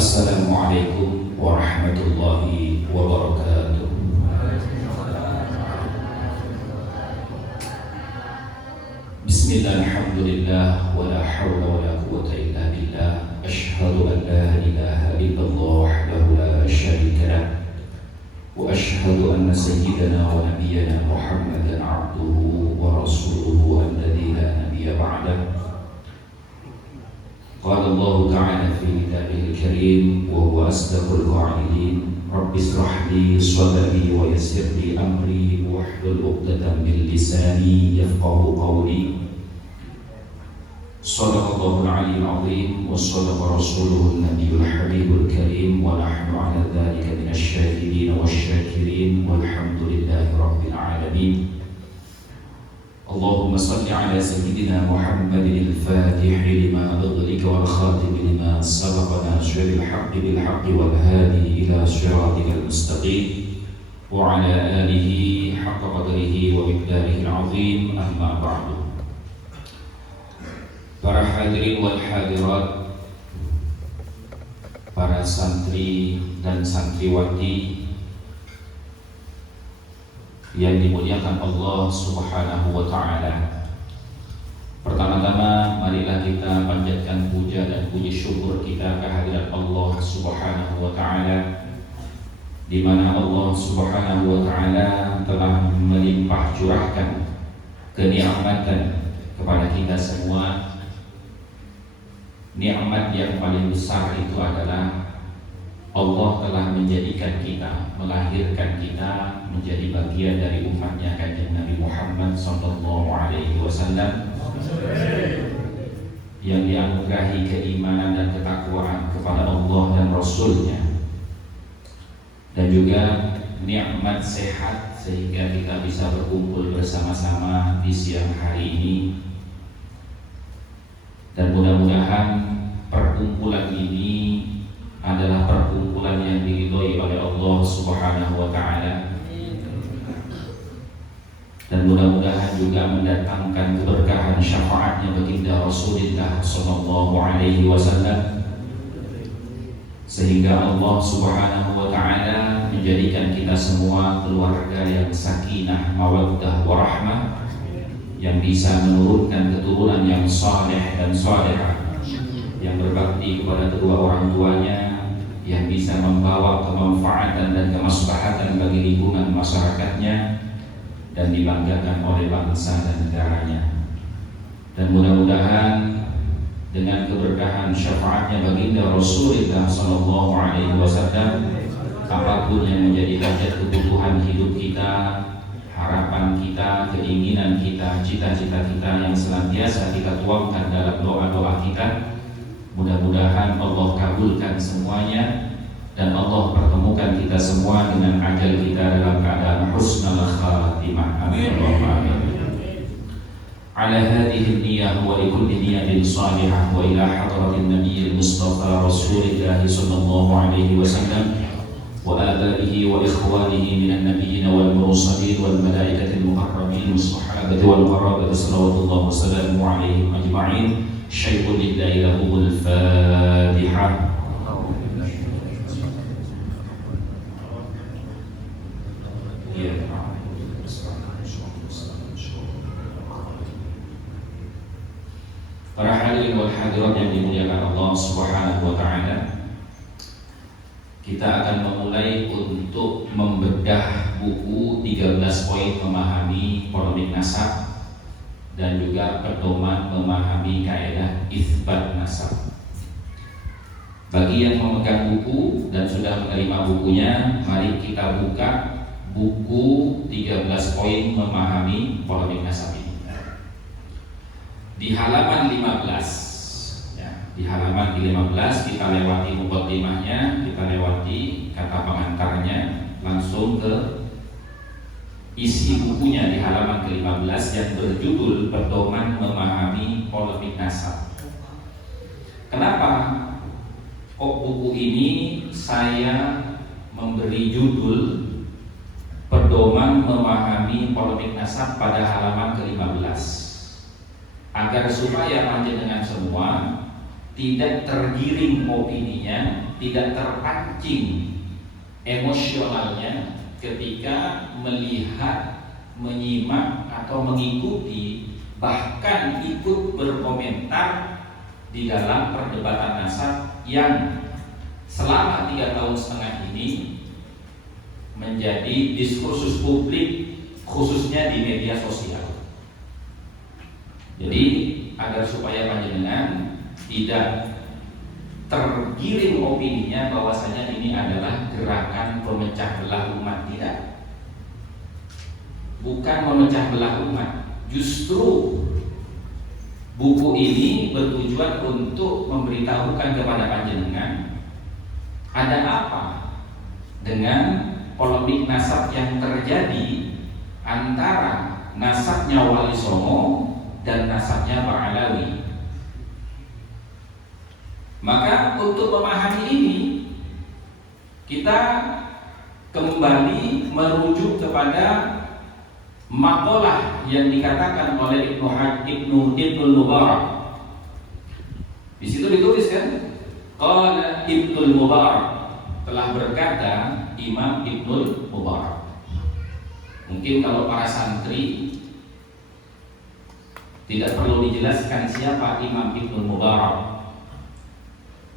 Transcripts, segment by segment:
Assalamualaikum warahmatullahi wabarakatuh. Bismillah, alhamdulillah, wa la hawla wa la quwwata illa billah. Ashhadu an la ilaha illallah wahdahu la syarika lah. Wa ashhadu anna sayyidana wa nabiyyana Muhammadan abduhu wa rasuluhu alladzi la nabiyya ba'dah. Qala Allah Ta'ala fi kitabihil karim wa huwa asdaqul qa'ilin. Rabbi ishrah li sadri wa yassir li amri wahlul 'uqdatam min lisani yafqahu qawli. Shadaqallahul 'aliyyul 'azim wa shadaqa rasuluhun nabiyyul habibul karim wa nahnu 'ala dzalika minasy syahidin wasy-syakirin walhamdulillahi rabbil 'alamin. Allahumma salli ala sayyidina Muhammadin al-fatih lima aghlika wal khatim lima sabaqa nasiril haqqi bil haqqi wal hadi ila siratikal mustaqim wa ala alihi haqqa qadrihi wa miqdarihi al-azim, amma ba'du. Para hadirin wal hadirat, para santri dan santriwati yang dimuliakan Allah Subhanahu wa Ta'ala. Pertama-tama marilah kita panjatkan puja dan puji syukur kita kehadirat Allah Subhanahu wa Ta'ala, di mana Allah Subhanahu wa Ta'ala telah melimpah curahkan kenikmatan kepada kita semua. Nikmat yang paling besar itu adalah Allah telah menjadikan kita, melahirkan kita menjadi bagian dari umatnya Kanjeng Nabi Muhammad sallallahu alaihi wasallam, yang dianugerahi keimanan dan ketakwaan kepada Allah dan Rasulnya, dan juga nikmat sehat sehingga kita bisa berkumpul bersama-sama di siang hari ini. Dan mudah-mudahan perkumpulan ini adalah perkumpulan yang diridhoi oleh Allah Subhanahu wa Ta'ala, dan mudah-mudahan juga mendatangkan keberkahan syafaatnya baginda Rasulullah sallallahu alaihi wasallam, sehingga Allah Subhanahu wa Ta'ala menjadikan kita semua keluarga yang sakinah, mawaddah, warahmah, yang bisa menurunkan keturunan yang saleh dan salehah, yang berbakti kepada kedua orang tuanya, yang bisa membawa kemanfaatan dan kemaslahatan bagi lingkungan masyarakatnya, dan dibanggakan oleh bangsa dan negaranya. Dan mudah-mudahan dengan keberkahan syafaatnya baginda Rasulullah sallallahu alaihi wasallam, apapun yang menjadi hajat kebutuhan hidup kita, harapan kita, keinginan kita, cita-cita kita yang senantiasa kita tuangkan dalam doa-doa kita, mudah-mudahan Allah kabulkan semuanya, dan Allah pertemukan kita semua dengan ajal kita dalam keadaan husnul khatimah. Amin. Ala hadhihi niyyah wa likulli niyyatin salihah wa ila hadratin nabiyil mustafa Rasulillah sallallahu alaihi wasallam wa abaihi wa ikhwanihi minan nabiyyin wal mursalin wal malaikatil muqarrabin was sahabati wal qarabati salawatullah wa salamuhu alaihim ajma'in. Syaikhul lillahi lahumul Fatihah. Para hadirin wal hadirat yang dimuliakan Allah Subhanahu wa Ta'ala, kita akan memulai untuk membedah buku 13 poin memahami polemik nasab dan juga pedoman memahami kaidah itsbat nasab. Bagi yang memegang buku dan sudah menerima bukunya, mari kita buka buku 13 poin memahami polemik nasab ini. Di halaman 15, ya, di halaman 15 kita lewati muqaddimahnya, kita lewati kata pengantarnya, langsung ke isi bukunya di halaman ke-15 yang berjudul Pedoman Memahami Polemik Nasab. Kenapa kok buku ini saya memberi judul Pedoman Memahami Polemik Nasab pada halaman ke-15? Agar supaya panjenengan semua tidak tergiring opininya tidak terpancing emosionalnya ketika melihat, menyimak atau mengikuti, bahkan ikut berkomentar di dalam perdebatan nasab yang selama 3,5 tahun ini menjadi diskursus publik khususnya di media sosial. Jadi agar supaya panjenengan tidak tergiring opininya bahwasanya ini adalah gerakan pemecah belah umat, tidak. Bukan memecah belah umat. Justru buku ini bertujuan untuk memberitahukan kepada panjenengan ada apa dengan polemik nasab yang terjadi antara nasabnya Wali Songo dan nasabnya Ba'alawi. Maka untuk memahami ini kita kembali merujuk kepada maqalah yang dikatakan oleh Ibnu Mubarak. Di situ ditulis kan, qala Ibnu Mubarak, telah berkata Imam Ibnu Mubarak. Mungkin kalau para santri tidak perlu dijelaskan siapa Imam Ibnu Mubarak,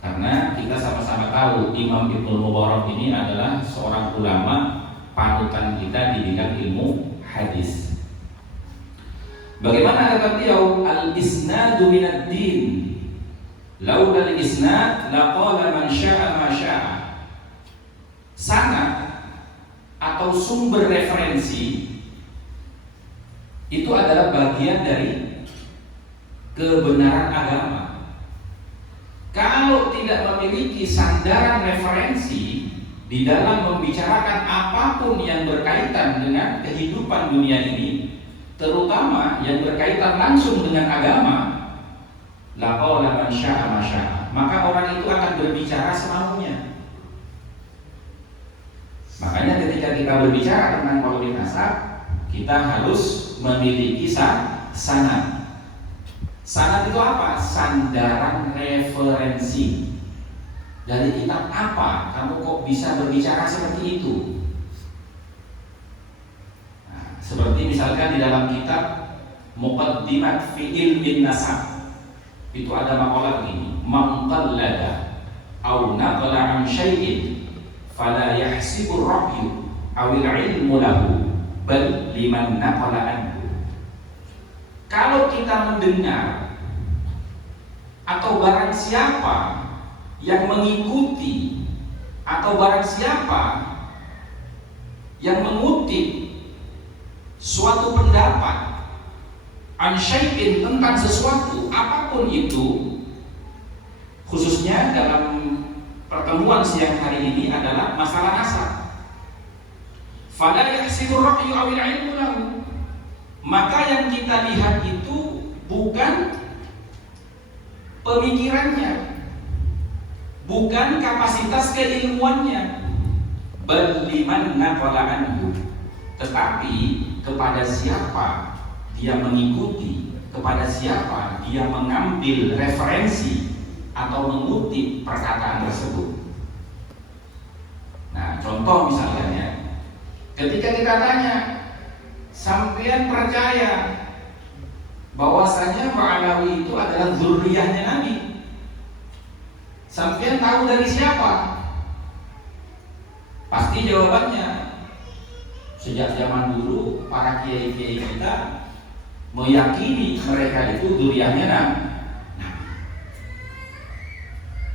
karena kita sama-sama tahu Imam Ibnu Mubarak ini adalah seorang ulama panutan kita di bidang ilmu hadis. Bagaimana kata beliau, al-isnadu minad din, laula al-isnad laqala man syaa ma syaa. Sanad atau sumber referensi itu adalah bagian dari kebenaran agama. Kalau tidak memiliki sandaran referensi di dalam membicarakan apapun yang berkaitan dengan kehidupan dunia ini, terutama yang berkaitan langsung dengan agama, laqala man syaa ma syaa, maka orang itu akan berbicara semaunya. Makanya ketika kita berbicara tentang polemik nasab, kita harus memiliki sanad. Sanad itu apa? Sandaran referensi. Dari kitab apa kamu kok bisa berbicara seperti itu? Nah, seperti misalkan di dalam kitab Muqaddimat fi Ilmin Nasab, itu ada maqalah begini, man qallada aw naqala an syai'in fala yahsibu ar-ra'yu aw al-'ilmu lahu bal liman naqala anhu. Kalau kita mendengar atau barang siapa yang mengikuti atau barang siapa yang mengutip suatu pendapat an syai'in, tentang sesuatu apapun itu, khususnya dalam pertemuan siang hari ini adalah masalah nasab, fala yahsibu ar-ra'yu aw al-'ilmu lahu, maka yang kita lihat itu bukan pemikirannya, bukan kapasitas keilmuannya, bal liman naqala anhu, tetapi kepada siapa dia mengikuti, kepada siapa dia mengambil referensi atau mengutip perkataan tersebut. Nah, contoh misalnya, ketika kita tanya, sampean percaya bahwasanya Ba'alawi itu adalah zuriyahnya Nabi, sampean tahu dari siapa? Pasti jawabannya, sejak zaman dulu para kiai-kiai kita meyakini mereka itu zuriyahnya Nabi.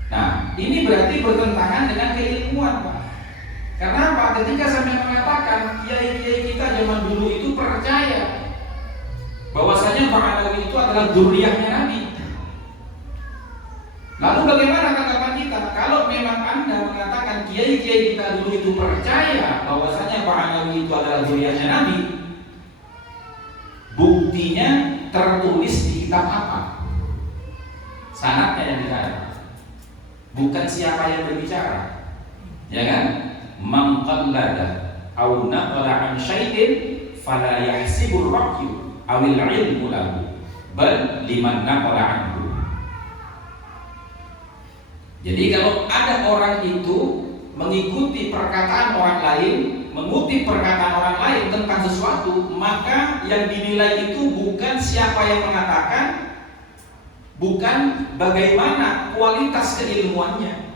Nah, ini berarti bertentangan dengan keilmuan, Pak. Karena apa? Ketika sampean mengatakan kiai-kiai kita zaman dulu itu percaya bahwasanya Ba'alawi itu adalah zuriyahnya Nabi. Lalu bagaimana tanggapan kita? Kalau memang Anda mengatakan kiai-kiai kita dulu itu percaya bahwasanya Ba'alawi itu adalah zuriyahnya Nabi, buktinya tertulis di kitab apa? Sanadnya yang dicari, bukan siapa yang berbicara, ya kan? Man qallada aw naqala an syai'in fala yahsibu ar-ra'yu aw al-'ilmu lahu bal liman naqala anhu. Jadi kalau ada orang itu mengikuti perkataan orang lain, mengutip perkataan orang lain tentang sesuatu, maka yang dinilai itu bukan siapa yang mengatakan, bukan bagaimana kualitas keilmuannya,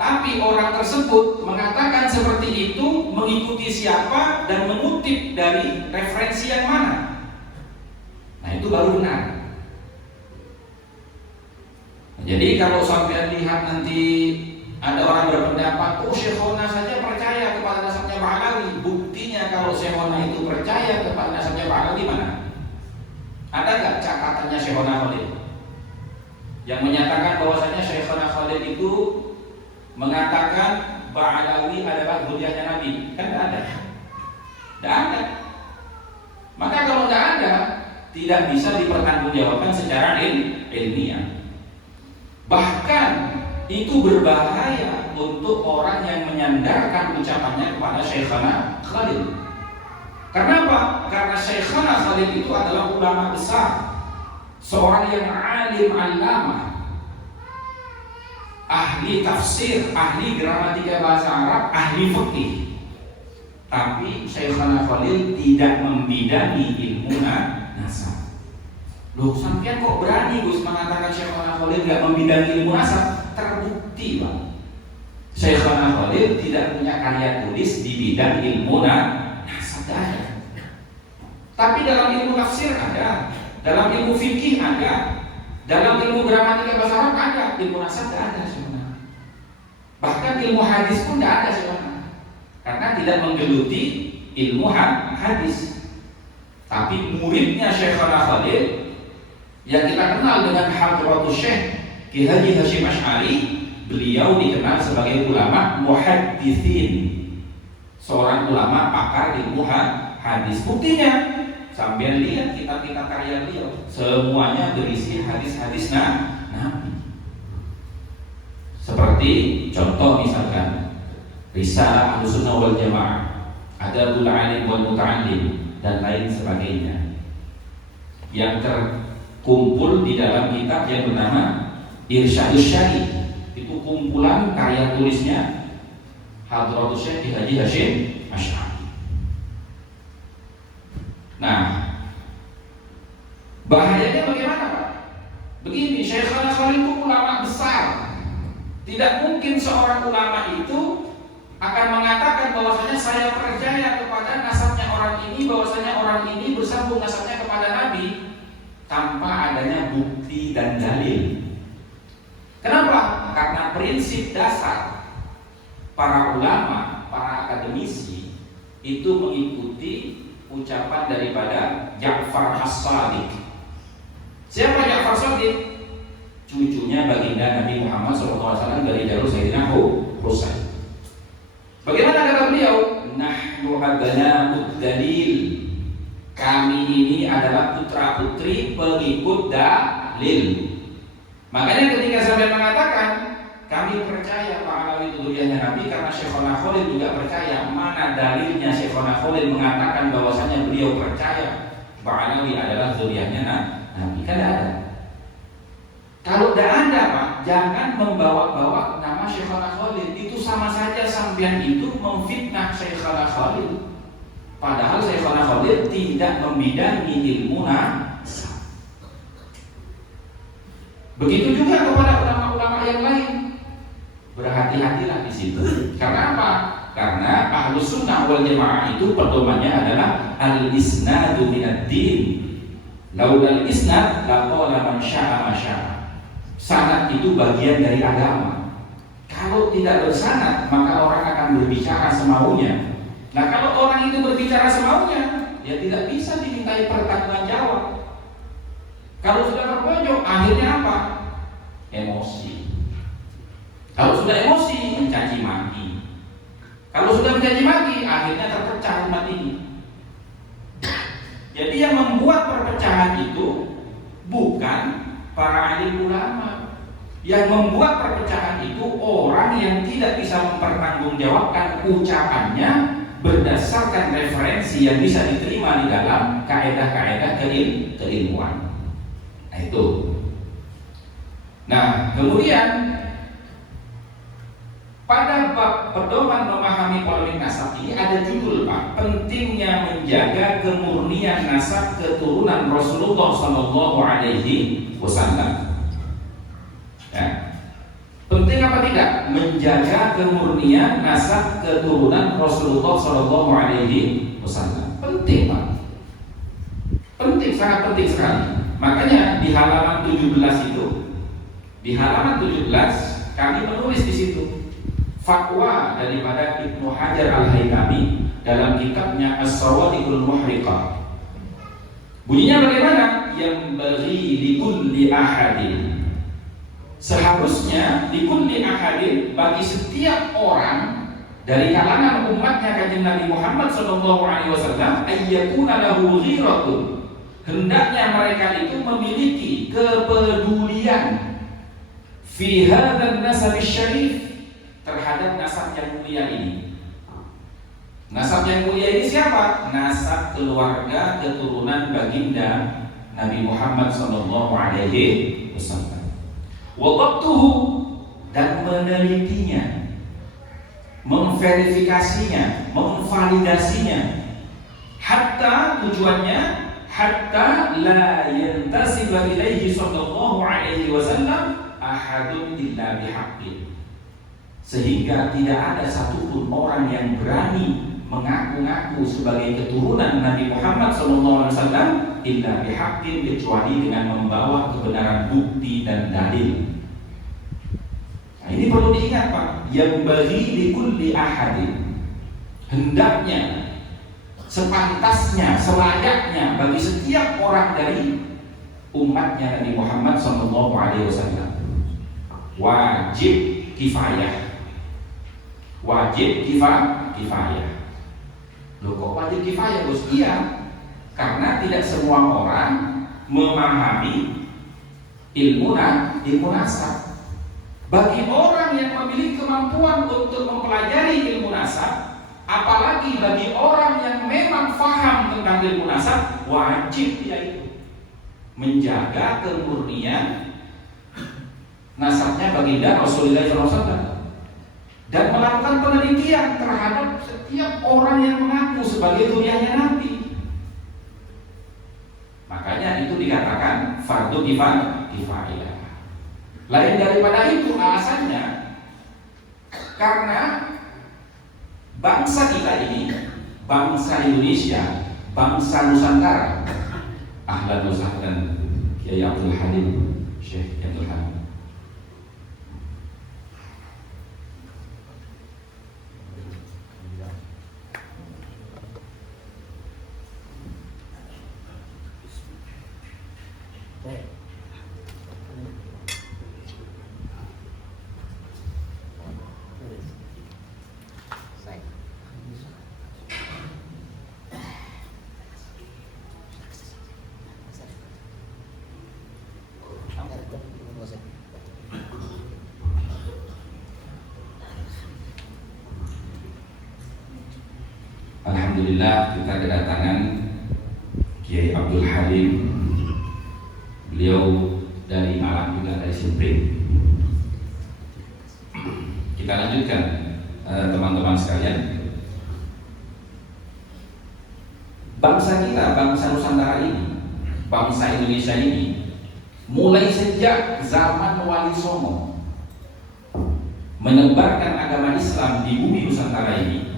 tapi orang tersebut mengatakan seperti itu mengikuti siapa dan mengutip dari referensi yang mana. Nah, itu baru benar. Jadi kalau sampai lihat nanti ada orang berpendapat, oh Syekhona saja percaya kepada nasabnya Pak Alawi. Buktinya kalau Syekhona itu percaya kepada nasabnya Pak Alawi mana? Ada nggak catatannya Syekhona Khalid yang menyatakan bahwasanya Syekhona Khalid itu mengatakan Pak Alawi adalah zuriyahnya Nabi? Kan nggak ada. Nggak ada. Maka kalau nggak ada, tidak bisa dipertanggungjawabkan secara ilmiah. Bahkan itu berbahaya untuk orang yang menyandarkan ucapannya kepada Syekhana Khalid. Karena apa? Karena Syekhana Khalid itu adalah ulama besar, seorang yang alim allamah, ahli tafsir, ahli gramatika bahasa Arab, ahli fikih. Tapi Syekhana Khalid tidak membidangi ilmu nasab. Loh, sampean kok berani Gus mengatakan Syekhana Khalid nggak membidangi ilmu nasab? Terbukti Bang, Syekhana Khalid tidak punya karya tulis di bidang ilmu nasab, ada. Tapi dalam ilmu tafsir ada, dalam ilmu fikih ada, dalam ilmu gramatika bahasa Arab ada, ilmu nasab tidak ada sebenarnya. Bahkan ilmu hadis pun tidak ada sebenarnya, karena tidak menggeluti ilmu hadis. Tapi muridnya Syekhana Khalid yang kita kenal dengan Hadratus Syekh Ki Haji Hasyim Asy'ari, beliau dikenal sebagai ulama muhadditsin, seorang ulama pakar ilmu hadis. Buktinya sambil lihat kitab-kitab karya beliau, semuanya berisi hadis-hadis Nabi. Seperti contoh misalkan Risalah Ahlussunnah wal Jamaah, Adabul Alim wal Muta'allim, dan lain sebagainya, yang terkumpul di dalam kitab yang bernama Irsyadus Syari. Itu kumpulan karya tulisnya Hadratus Syekh Ki Haji Hasyim Asy'ari. Nah, bahayanya bagaimana Pak? Begini, Syekhana Khalid itu ulama besar. Tidak mungkin seorang ulama itu akan mengatakan bahwasanya saya percaya kepada nasabnya orang ini, bahwasanya orang ini bersambung nasabnya kepada Nabi, tanpa adanya bukti dan dalil. Kenapa? Karena prinsip dasar para ulama, para akademisi itu mengikuti ucapan daripada Ja'far As-Shadiq. Siapa Ja'far As-Shadiq? Cucunya baginda Nabi Muhammad SAW dari jalur Sayyidina Husain. Bagaimana kata beliau? Nahnu abna'ud dalil. Kami ini adalah putra-putri pengikut dalil. Makanya ketika sampai mengatakan kami percaya Pak Alawi itu zuriyahnya Nabi, karena Syekhona Khalid juga percaya, mana dalilnya Syekhona Khalid mengatakan bahwasanya beliau percaya Pak Alawi adalah zuriyahnya Nabi? Kan tidak ada. Kalau tidak ada Pak, jangan membawa-bawa nama Syekhona Khalid. Itu sama saja sampean itu memfitnah Syekhona Khalid. Padahal Syekhona Khalid tidak membidangi ilmu nasab. Begitu juga kepada ulama-ulama yang lain. Berhati-hatilah di situ. Karena apa? Karena Ahlussunnah wal Jamaah itu pedomannya adalah al-isnadu minad-din. Laulal isnad laqala man syaa ma syaa. Sanad itu bagian dari agama. Kalau tidak bersanad, maka orang akan berbicara semaunya. Nah, kalau orang itu berbicara semaunya, ya tidak bisa dimintai pertanggungjawaban. Kalau sudah terpojok, akhirnya apa? Emosi. Kalau sudah emosi, mencaci maki. Kalau sudah mencaci maki, akhirnya terpecah umat ini. Jadi yang membuat perpecahan itu bukan para alim ulama. Yang membuat perpecahan itu orang yang tidak bisa mempertanggungjawabkan ucapannya berdasarkan referensi yang bisa diterima di dalam kaedah-kaedah keilmuan. Nah itu. Nah kemudian Pada bab pedoman memahami polemik nasab ini ada judul, Pak, pentingnya menjaga kemurnian nasab keturunan Rasulullah Shallallahu Alaihi Wasallam. Ya. Penting apa tidak menjaga kemurnian nasab keturunan Rasulullah Shallallahu Alaihi Wasallam? Penting, Pak. Penting, sangat penting sekali. Makanya di halaman 17 itu, di halaman 17 kami menulis di situ fatwa daripada Ibnu Hajar Al-Haytami dalam kitabnya As-Sawadikul Muhriqah. Bunyinya bagaimana? Yang bagi likulli ahadin, seharusnya likulli ahadin, bagi setiap orang dari kalangan umatnya kanjeng Nabi Muhammad sallallahu alaihi wasallam, ayyakuna lahu ghiratun, hendaknya mereka itu memiliki kepedulian fi hadzal nasab syarif, terhadap nasab yang mulia ini. Nasab yang mulia ini siapa? Nasab keluarga keturunan baginda Nabi Muhammad sallallahu alaihi wasallam. Wa dhabtuhu, dan menelitinya, memverifikasinya, memvalidasinya, hatta, tujuannya hatta la yantasiba ilaihi sallallahu alaihi wasallam ahadun illa bihaqqin, sehingga tidak ada satupun orang yang berani mengaku-ngaku sebagai keturunan Nabi Muhammad SAW illa bihaqqin, kecuali dengan membawa kebenaran bukti dan dalil. Nah, ini perlu diingat, Pak. Yang bagi likulli ahadin, hendaknya, sepantasnya, selayaknya bagi setiap orang dari umatnya Nabi Muhammad SAW, wajib kifayah. Wajib kifayah. Loh, kok wajib kifayah, Bos? Iya, karena tidak semua orang memahami ilmu nasab. Bagi orang yang memiliki kemampuan untuk mempelajari ilmu nasab, apalagi bagi orang yang memang faham tentang ilmu nasab, wajib dia itu menjaga kemurnian nasabnya baginda Rasulullah SAW dan melakukan penelitian terhadap setiap orang yang mengaku sebagai zuriyahnya Nabi. Makanya itu dikatakan fardu kifayah. Lain daripada itu alasannya, karena bangsa kita ini, bangsa Indonesia, bangsa Nusantara. Ahlan wa sahlan Kiai Abdul Halim, Syekh Abdul Halim. Alhamdulillah, kita kedatangan Kiai Abdul Halim. Beliau dari Malang juga, dari Simpring. Kita lanjutkan, teman-teman sekalian. Bangsa kita, bangsa Nusantara ini, bangsa Indonesia ini, mulai sejak zaman Wali Songo menebarkan agama Islam di bumi Nusantara ini,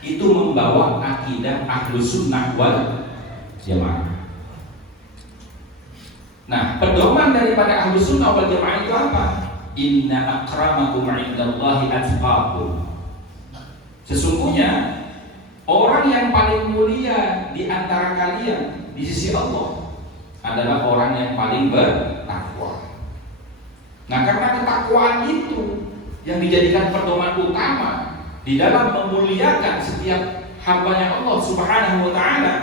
itu membawa akidah Ahlus Sunnah wal Jamaah. Nah, pedoman daripada Ahlus Sunnah wal Jamaah itu apa? Inna akramakum indallahi atqakum. Sesungguhnya orang yang paling mulia di antara kalian di sisi Allah adalah orang yang paling bertakwa. Nah, karena ketakwaan itu yang dijadikan pedoman utama di dalam memuliakan setiap hambanya Allah Subhanahu wa ta'ala,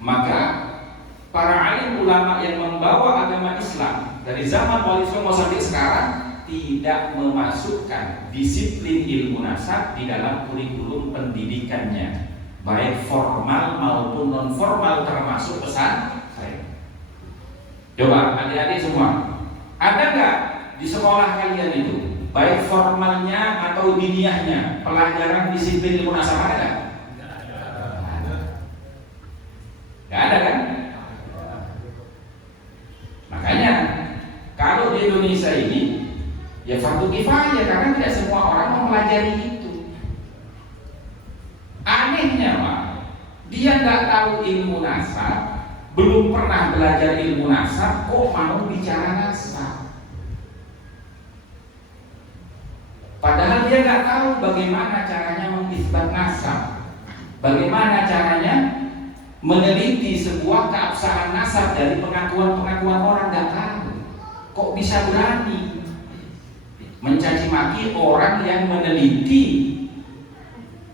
maka para alim ulama yang membawa agama Islam dari zaman Wali Songo sampai sekarang tidak memasukkan disiplin ilmu nasab di dalam kurikulum pendidikannya, baik formal maupun non formal, termasuk pesantren. Coba adik-adik semua, ada nggak di sekolah kalian itu baik formalnya atau diniahnya, pelajaran disiplin ilmu nasab ada? Nggak ada kan? Makanya kalau di Indonesia ini ya fardu kifayah, karena tidak semua orang mempelajari itu. Anehnya Pak, dia nggak tahu ilmu nasab, belum pernah belajar ilmu nasab, kok mau bicara nasab? Padahal dia nggak tahu bagaimana caranya mengisbat nasab, bagaimana caranya meneliti sebuah keabsahan nasab dari pengakuan-pengakuan orang, nggak tahu. Kok bisa berani mencaci maki orang yang meneliti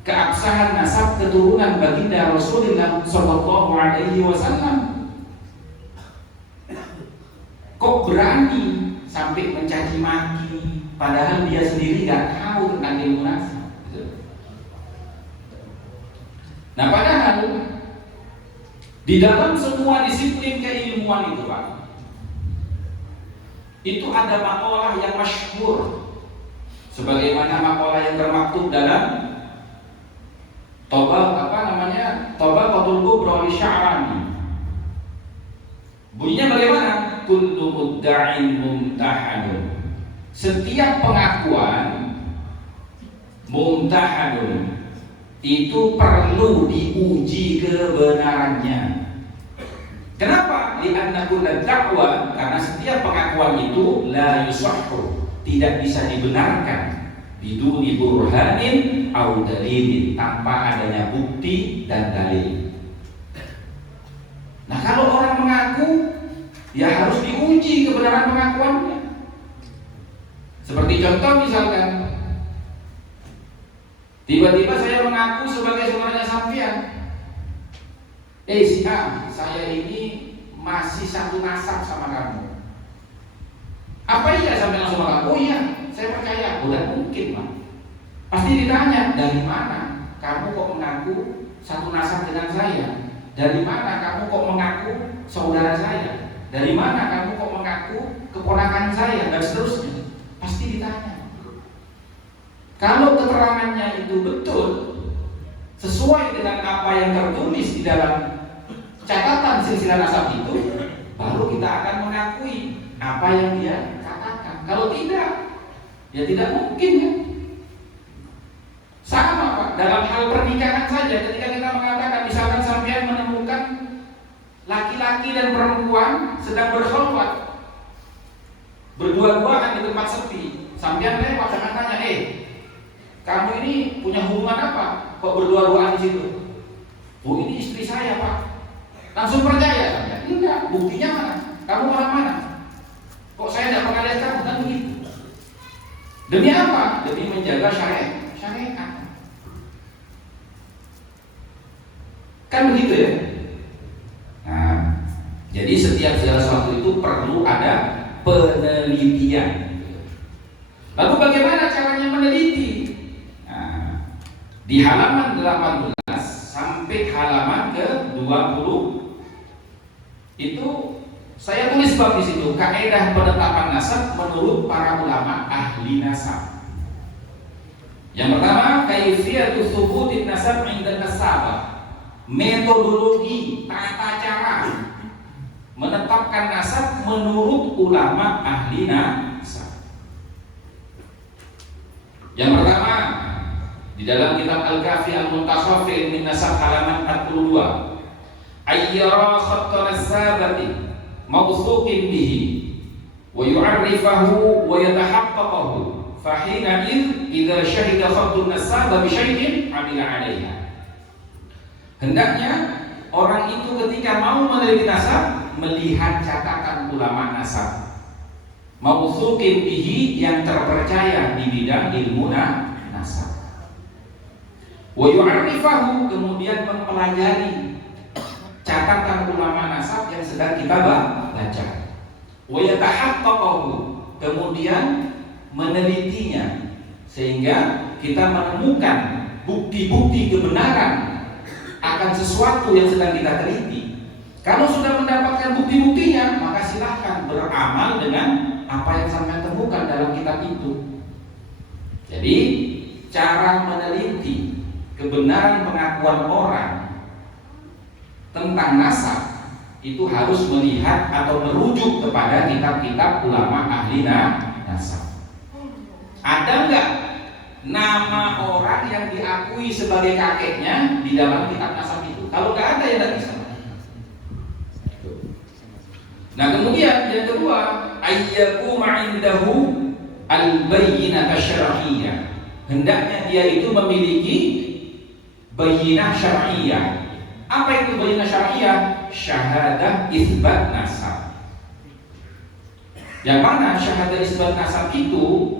keabsahan nasab keturunan baginda Rasulullah Shallallahu Alaihi Wasallam? Kok berani sampai mencaci maki, padahal dia sendiri nggak tahu tentang ilmu nasab. Nah, padahal di dalam semua disiplin keilmuan itu Pak, itu ada makalah yang masyhur, sebagaimana makalah yang termaktub dalam Tabaqatul Kubra li Sya'rani. Bunyinya bagaimana? Kullu mudda'in mumtahanun. Setiap pengakuan mumtahanun itu perlu diuji kebenarannya. Kenapa? Li'anna kulla da'wa, karena setiap pengakuan itu la yusahhu, tidak bisa dibenarkan biduni burhanin au dalilin, tanpa adanya bukti dan dalil. Nah, kalau orang mengaku ya harus diuji kebenaran pengakuannya. Seperti contoh misalkan, tiba-tiba saya mengaku sebagai saudaranya sampean. Si A, saya ini masih satu nasab sama kamu. Apa iya sampai langsung bilang, oh iya, saya percaya. Udah mungkin Pak. Pasti ditanya, dari mana kamu kok mengaku satu nasab dengan saya? Dari mana kamu kok mengaku saudara saya? Dari mana kamu kok mengaku keponakan saya? Dan seterusnya. Pasti ditanya. Kalau keterangannya itu betul, sesuai dengan apa yang tertulis di dalam catatan silsilah nasab itu, baru kita akan mengakui apa yang dia katakan. Kalau tidak, ya tidak mungkin ya. Sama Pak, dalam hal pernikahan saja, ketika kita mengatakan misalkan sampean menemukan laki-laki dan perempuan sedang berkhulwat, berdua-duaan di tempat sepi, sampean lewat jangan tanya, kamu ini punya hubungan apa? Kok berdua-duaan di situ? Oh, ini istri saya Pak. Langsung percaya sampean? Enggak, buktinya mana? Kamu orang mana? Kok saya tidak pernah lihat kamu? Kan begitu. Demi apa? Demi menjaga syariat. Kan begitu ya. Nah, jadi setiap segala sesuatu itu perlu ada penelitian. Lalu bagaimana caranya meneliti? Nah, di halaman 18 sampai halaman ke-20 itu saya tulis bab di situ, kaidah penetapan nasab menurut para ulama ahli nasab. Yang pertama, kaifiyatu thubutin nasab 'inda nasabah. Metodologi, tata cara menetapkan nasab menurut ulama ahli nasab. Yang pertama, di dalam kitab Al-Kafi Al-Muntakhaffi min Nasab halaman 42, ayyara khatta nasabati mawthuqin bihi wa yu'arrifahu wa yatahaqqaqahu fa hina idza syahida khattun nasaba bi syai'in 'amila 'alaiha. Hendaknya orang itu ketika mau meneliti nasab melihat catatan ulama nasab mawthuqin bihi, yang terpercaya di bidang ilmu nasab, wa yu'arrifahu, kemudian mempelajari catatan ulama nasab yang sedang kita baca, wa yatahaqqaqahu, kemudian menelitinya sehingga kita menemukan bukti-bukti kebenaran akan sesuatu yang sedang kita teliti. Kalau sudah mendapatkan bukti-buktinya, maka silahkan beramal dengan apa yang sampai temukan dalam kitab itu. Jadi cara meneliti kebenaran pengakuan orang tentang nasab itu harus melihat atau merujuk kepada kitab-kitab ulama ahli nasab. Ada nggak nama orang yang diakui sebagai kakeknya di dalam kitab nasab itu? Kalau nggak ada ya nggak bisa. Nah kemudian yang kedua, ayyaku ma'indahu al-bayyinah syar'iyyah. Hendaknya dia itu memiliki bayyinah syar'iyyah. Apa itu bayyinah syar'iyyah? Syahadah isbat nasab. Yang mana syahadah isbat nasab itu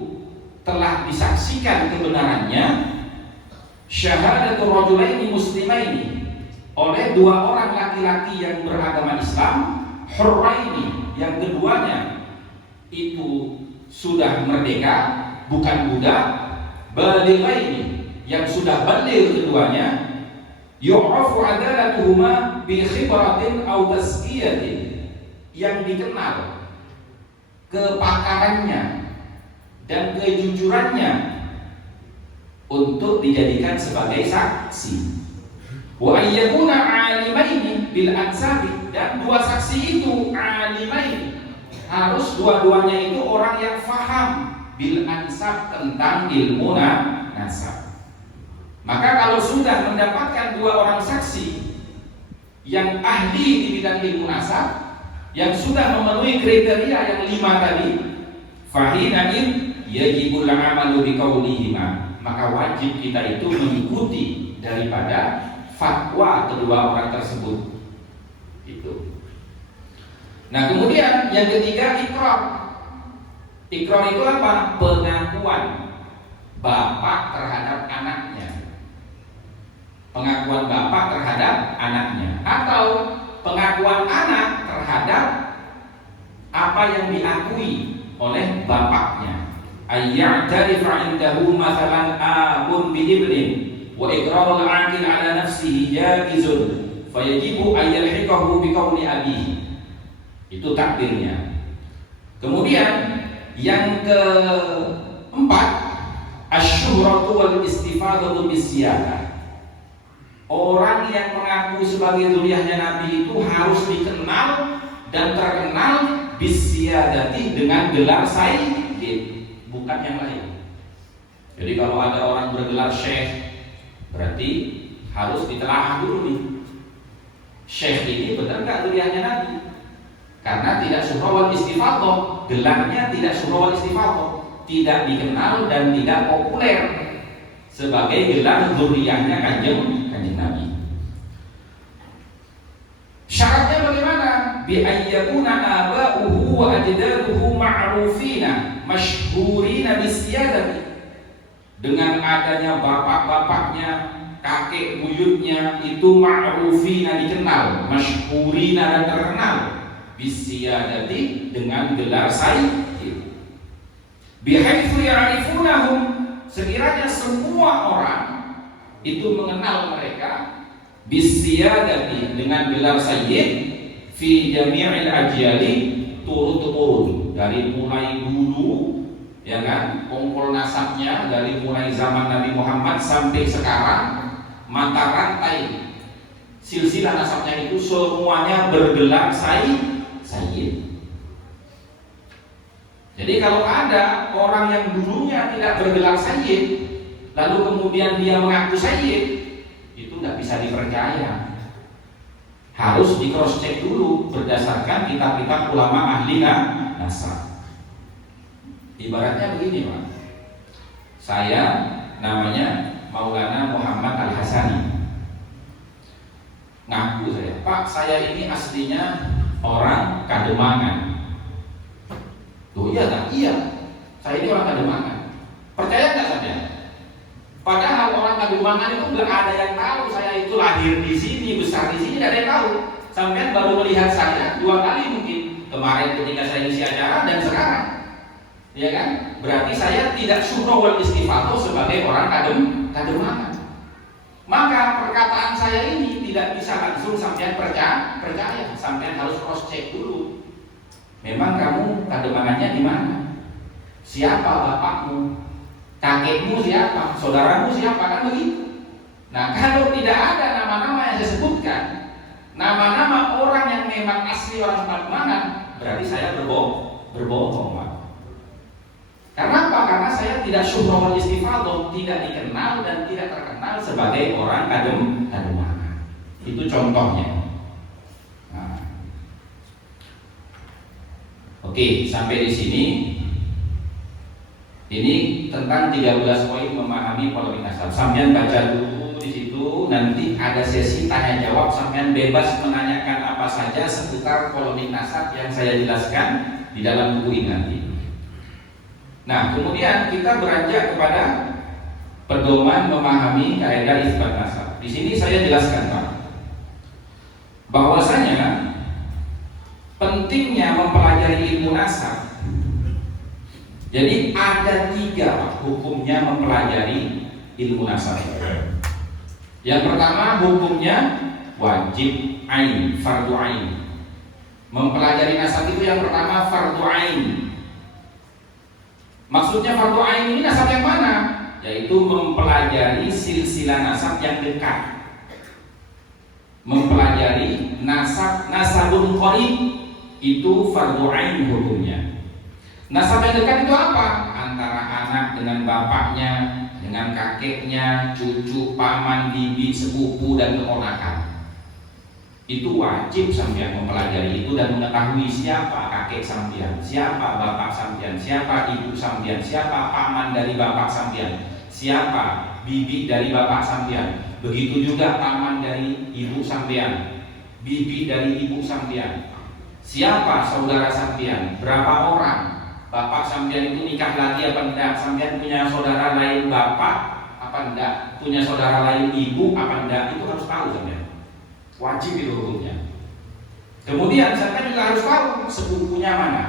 telah disaksikan kebenarannya syahadatul rajulaini muslimaini, oleh dua orang laki-laki yang beragama Islam, hurraini, yang keduanya itu sudah merdeka, bukan budak, balighaini, yang sudah baligh keduanya, yu'rafu adalatuhuma bi khibratin aw tazkiyatin, yang dikenal kepakarannya dan kejujurannya untuk dijadikan sebagai saksi. Wa ayyakuna alimaini bil ansabi, dan dua saksi itu alimaini, harus dua-duanya itu orang yang faham bil ansab, tentang ilmu nasab. Maka kalau sudah mendapatkan dua orang saksi yang ahli di bidang ilmu nasab, yang sudah memenuhi kriteria yang 5 tadi, fahinain yajibul amalu biqaulihima, maka wajib kita itu mengikuti daripada fatwa kedua orang tersebut. Itu. Nah kemudian yang ketiga, ikrar. Ikrar itu apa? Pengakuan bapak terhadap anaknya. Pengakuan bapak terhadap anaknya, atau pengakuan anak terhadap apa yang diakui oleh bapaknya. Ayya'tarifa indahu mathalan abun bi ibnin wa iqrarul aqil ala nafsihi jaizun fayajibu ayyalhiqahu bi qawli abihi. Itu takdirnya. Kemudian yang keempat, asyuhratu wal istifadatu bisyiyadah. Orang yang mengaku sebagai dzurriyyahnya Nabi itu harus dikenal dan terkenal bisyiyadati, dengan gelar sayyid, bukan yang lain. Jadi kalau ada orang bergelar syekh, berarti harus ditelaah dulu nih, syekh ini benar nggak dzurriyyahnya Nabi? Karena tidak syuhra wal istifadhah, gelarnya tidak syuhra wal istifadhah, tidak dikenal dan tidak populer sebagai gelar dzurriyyahnya kanjeng Nabi. Syaratnya bagaimana? Bi ayyakuna aba'uhu wa ajdaduhu ma'rufina masyhurina bisyadati, dengan adanya bapak-bapaknya, kakek buyutnya itu ma'rufina, dikenal, masyhurina dan terkenal, bisyadati, dengan gelar sayyid. Bihaitsu ya'rifunahum, sekiranya semua orang itu mengenal mereka, bisyadati, dengan gelar sayyid, fi jami'il ajyali, turun-temurun, dari mulai dulu, ya kan, kongkol nasabnya dari mulai zaman Nabi Muhammad sampai sekarang, mata rantai silsilah nasabnya itu semuanya bergelar sayyid. Jadi kalau ada orang yang dulunya tidak bergelar sayyid, lalu kemudian dia mengaku sayyid, itu tidak bisa dipercaya. Harus di cross check dulu berdasarkan kitab-kitab ulama ahli nasab. Ibaratnya begini Pak, saya namanya Maulana Muhammad Al-Hasani, ngaku saya, Pak saya ini aslinya orang Kademangan. Loh iya tak? Iya, saya ini orang Kademangan. Percaya nggak saya? Padahal orang Kademangan itu nggak ada yang tahu saya itu lahir di sini, besar di sini, nggak ada yang tahu. Sampai baru melihat saya 2 kali mungkin, kemarin ketika saya isi acara dan sekarang, ya kan? Berarti saya tidak syuhra wal istifadhah sebagai orang Kademangan. Maka perkataan saya ini tidak bisa langsung sampean percaya, sampean harus cross check dulu. Memang kamu Kademangannya di mana? Siapa bapakmu? kakekmu siapa, saudaramu siapa, kan begitu. Nah, kalau tidak ada nama-nama yang saya sebutkan, nama-nama orang yang memang asli orang Pademangan, berarti saya berbohong, Pak. Karena apa? Karena saya tidak syuhrul istifadah, tidak dikenal dan tidak terkenal sebagai orang Pademangan. Itu contohnya. Nah. Oke, sampai di sini. Ini tentang 13 poin memahami polemik nasab. Sampean baca dulu di situ, nanti ada sesi tanya jawab. Sampean bebas menanyakan apa saja seputar polemik nasab yang saya jelaskan di dalam buku ini nanti. Nah, kemudian kita beranjak kepada pedoman memahami kaidah isbat nasab. Di sini saya jelaskan, Pak, bahwasanya pentingnya mempelajari ilmu nasab. Jadi ada 3 hukumnya mempelajari ilmu nasab. Yang pertama hukumnya wajib ain, fardu ain. Mempelajari nasab itu yang pertama fardu ain. Maksudnya fardu ain ini nasab yang mana? Yaitu mempelajari silsilah nasab yang dekat. Mempelajari nasabun qarib itu fardu ain hukumnya. Nasab yang dekat itu apa? Antara anak dengan bapaknya, dengan kakeknya, cucu, paman, bibi, sepupu, dan keponakan. Itu wajib sampean mempelajari itu dan mengetahui siapa kakek sampean, siapa bapak sampean, siapa ibu sampean, siapa paman dari bapak sampean, siapa bibi dari bapak sampean. Begitu juga paman dari ibu sampean, bibi dari ibu sampean. Siapa saudara sampean, berapa orang. Bapak sampean itu nikah lagi apa enggak? Sampean punya saudara lain bapak apa enggak? Punya saudara lain ibu apa enggak? Itu harus tahu sampean. Wajib itu hukumnya. Kemudian sampean juga harus tahu sepupunya mana.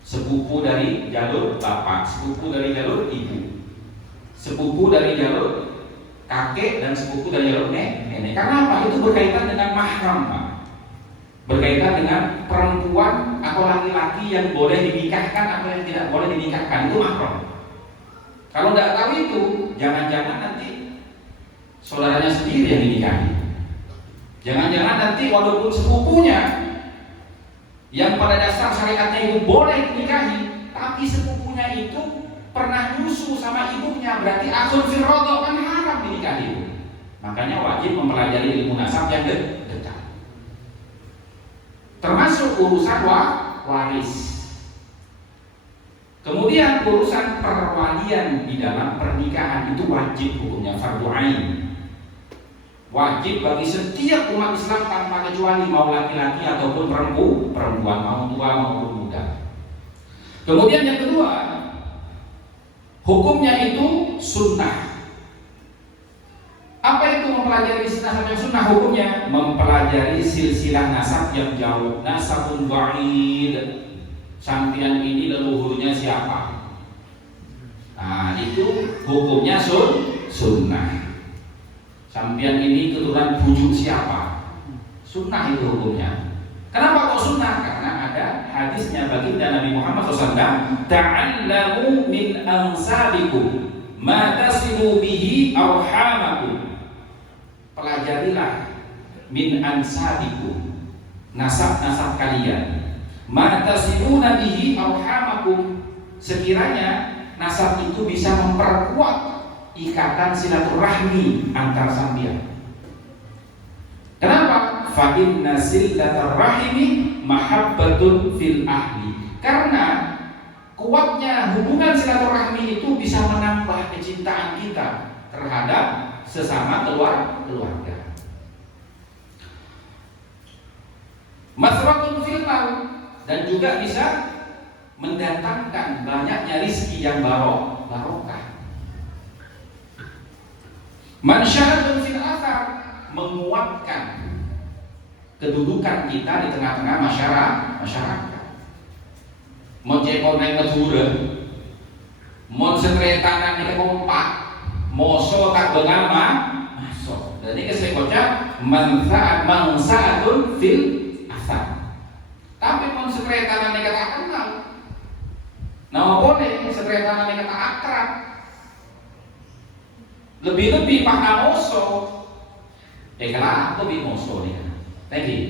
Sepupu dari jalur bapak, sepupu dari jalur ibu, sepupu dari jalur kakek dan sepupu dari jalur nenek. Karena apa? Itu berkaitan dengan mahram, Pak. Berkaitan dengan perempuan atau laki-laki yang boleh dinikahkan atau yang tidak boleh dinikahkan, itu mahram. Kalau tidak tahu itu, jangan-jangan nanti saudaranya sendiri yang dinikahi. Jangan-jangan nanti walaupun sepupunya yang pada dasar syariatnya itu boleh dinikahi, tapi sepupunya itu pernah nyusu sama ibunya, berarti akhul firrodo, kan haram dinikahi. Makanya wajib mempelajari ilmu nasab yang dekat. Termasuk urusan waris. Kemudian urusan perwalian di dalam pernikahan itu wajib hukumnya fardu ain. Wajib bagi setiap umat Islam tanpa kecuali, mau laki-laki ataupun perempuan, mau tua maupun muda. Kemudian yang kedua, hukumnya itu sunnah. Apa itu mempelajari nasab yang sunnah hukumnya? Mempelajari silsilah nasab yang jauh. Nasabun ba'id, sampian ini leluhurnya siapa? Nah, itu hukumnya sunnah. Sampian ini keturunan bujuk siapa? Sunnah itu hukumnya. Kenapa kok sunnah? Karena ada hadisnya baginda Nabi Muhammad SAW, ta'allamu min ansabikum ma tasilu bihi arhamakum. Pelajarilah min ansabikum, nasab-nasab kalian, ma tasiluna bihi arhamakum, sekiranya nasab itu bisa memperkuat ikatan silaturahmi antar sampeyan. Kenapa? Fa inna silatur rahimi mahabbatun fil ahli. Karena kuatnya hubungan silaturahmi itu bisa menambah kecintaan kita terhadap sesama keluarga. Masratun fil mal, dan juga bisa mendatangkan banyaknya rizki yang barokah. Mansya'atun fil athar, menguatkan kedudukan kita di tengah-tengah masyarakat. Mau cekonai ngedura, mau setretanan di kompak, moso tak bengama, masuk. Jadi kesekocak mansaatun fil athar. Tapi mau setretanan di kata kenal, Nah boleh setereta kata akrab. Lebih-lebih Pak Namoso. Kenapa lebih moso nih? Thank you.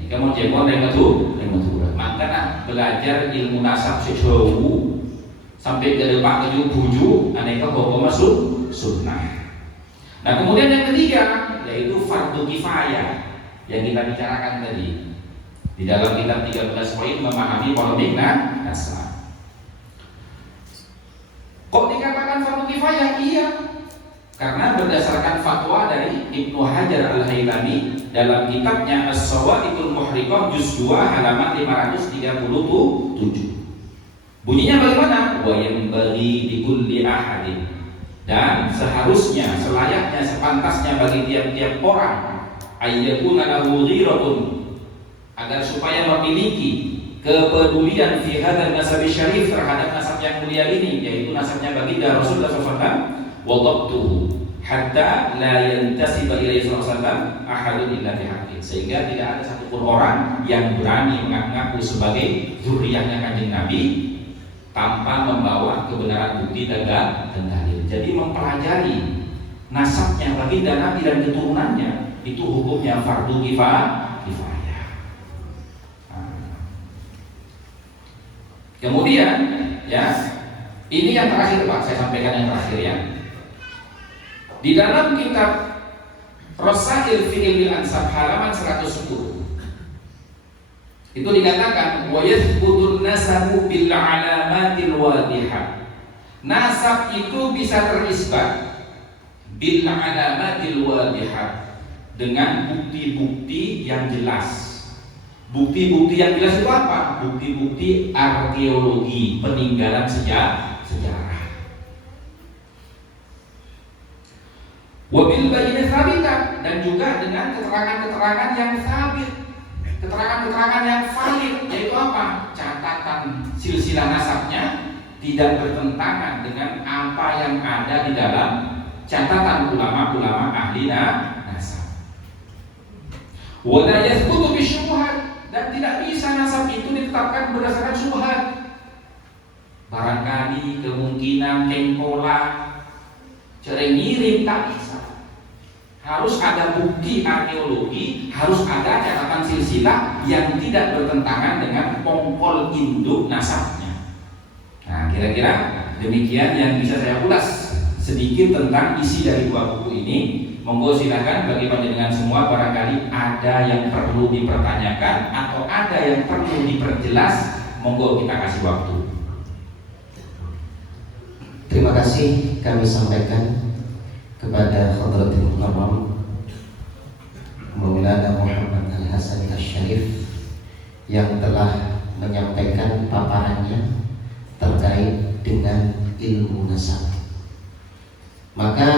Nih kamu jempol yang Madura. Makanya belajar ilmu nasab sejauh sampai ke depan ke buju, aneka pokok masuk sunnah. Nah kemudian yang ketiga yaitu fardu kifayah yang kita bicarakan tadi di dalam kitab 13 poin memahami polemik nasab. Kok dikatakan fardu kifayah? Iya, karena berdasarkan fatwa dari Ibnu Hajar Al-Haytami dalam kitabnya As-Sawa'iqul Muhriqah juz 2 halaman 537. Bunyinya bagaimana? Wa yanbaghi likulli ahadin, dan seharusnya, selayaknya, sepantasnya bagi tiap-tiap orang ayyakuna lahu ghiratun, agar supaya memiliki kepedulian fi hadzal nasab syarif, terhadap nasab yang mulia ini, yaitu nasabnya baginda Rasulullah SAW, wa dhabtuhu hatta la yantasiba ilaihi sallallahu ahadun illa bihaqqi, sehingga tidak ada satupun orang yang berani mengaku sebagai zuriyahnya Kanjeng Nabi tanpa membawa kebenaran bukti dan dalil. Jadi mempelajari nasabnya baginda Nabi dan keturunannya itu hukumnya fardu kifayah. Kemudian ya, ini yang terakhir Pak, saya sampaikan yang terakhir ya. Di dalam kitab Rasail fi Ilmil Ansab halaman 110 itu dikatakan wa yathbutun nasabu bil alamatil wadihah. Nasab itu bisa terisbat bil alamatil wadihah, dengan bukti-bukti yang jelas. Bukti-bukti yang jelas itu apa? Bukti-bukti arkeologi, peninggalan sejarah. Wabil bayyinah tsabitat, dan juga dengan keterangan-keterangan yang sabit, keterangan-keterangan yang valid, yaitu apa? Catatan silsilah nasabnya tidak bertentangan dengan apa yang ada di dalam catatan ulama-ulama ahli nasab. Wala yathbutu bisyubhat, dan tidak bisa nasab itu ditetapkan berdasarkan syubhat. Barangkali kemungkinan tempola cereng ngirim, tak bisa. Harus ada bukti arkeologi, harus ada catatan silsilah yang tidak bertentangan dengan pongkol induk nasabnya. Nah, kira-kira demikian yang bisa saya ulas sedikit tentang isi dari dua buku ini. Monggo silakan bagi panjenengan semua, barangkali ada yang perlu dipertanyakan atau ada yang perlu diperjelas, monggo kita kasih waktu. Terima kasih kami sampaikan kepada Hadratul Mukarram Maulana Muhammad Al-Hasan Asy-Syarif yang telah menyampaikan paparannya terkait dengan ilmu nasab. Maka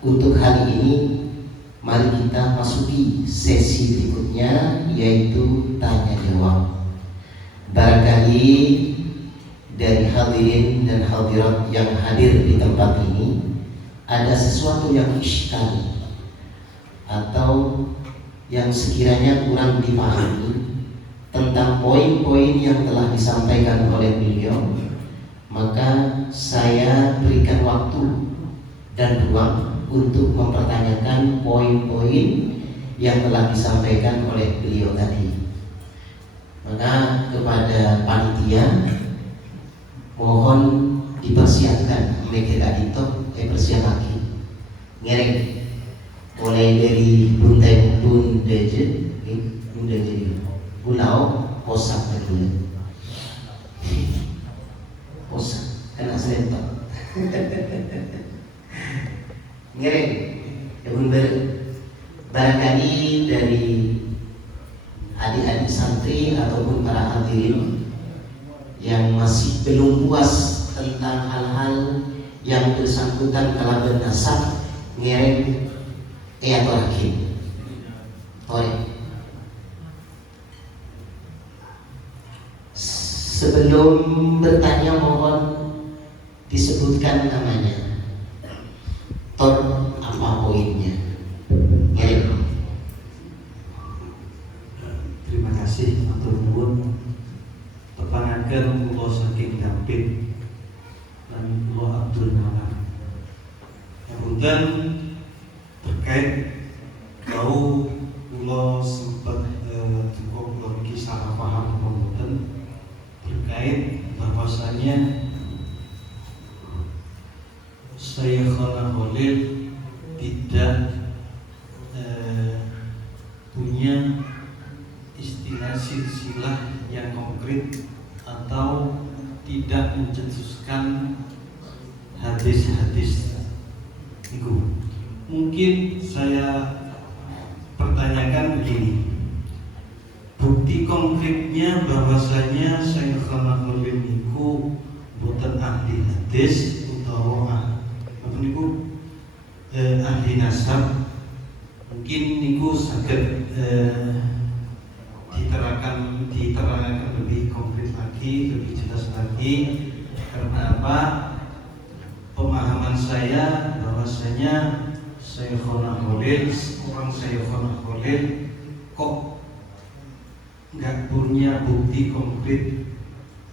untuk hari ini mari kita masuki sesi berikutnya, yaitu tanya jawab. Barangkali dari hadirin dan hadirat yang hadir di tempat ini ada sesuatu yang iskal atau yang sekiranya kurang dipahami tentang poin-poin yang telah disampaikan oleh beliau, maka saya berikan waktu dan ruang untuk mempertanyakan poin-poin yang telah disampaikan oleh beliau tadi. Maka kepada panitia mohon dipersiapkan mereka itu persiap lagi ngereng mulai dari bundeje pulau kosak dulu kosak kena selentok ngereng barangkali dari adik-adik santri ataupun para hadirin yang masih belum puas tentang hal-hal yang bersangkutan kalaban nasab ngereng atau hakim. Sebelum bertanya mohon disebutkan namanya. Apa poinnya? Ngereng. Terima kasih untuk nuwun pepangan nerangaken kula saking Dampit lan kula Abdul Nawan. Kemudian terkait bau kula sempat kula niki salah paham pemboten terkait bahwasanya Syekhona Khalil tidak punya istilah silsilah yang konkret atau tidak mencetuskan hadis-hadis itu. Mungkin saya pertanyakan begini, bukti konkretnya bahwasanya Syekhona Khalil niku boten ahli hadis utawa apa niku ahli nasab, mungkin niku saged diterangkan lebih konkret lagi, lebih jelas lagi. Karena apa? Pemahaman saya bahwasanya Syekhona Khalil, orang Syekhona Khalil kok nggak punya bukti konkret,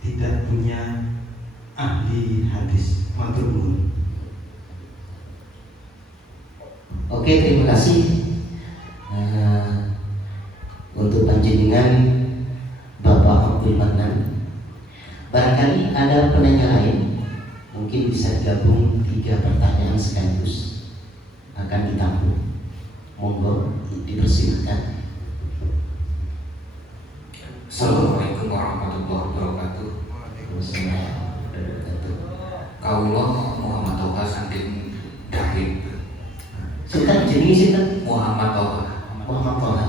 tidak punya ahli hadis. Matur nuwun. Oke, terima kasih untuk panjenengan Bapak Abdul Manan. Barangkali ada penanya lain, mungkin bisa digabung 3 pertanyaan sekaligus, akan ditampung. Monggo dipersilakan. Assalamualaikum warahmatullahi wabarakatuh. Kaulah Muhammad Toha saking Dampit. Sinten jenenge sinten? Muhammad Toha. Muhammad Toha.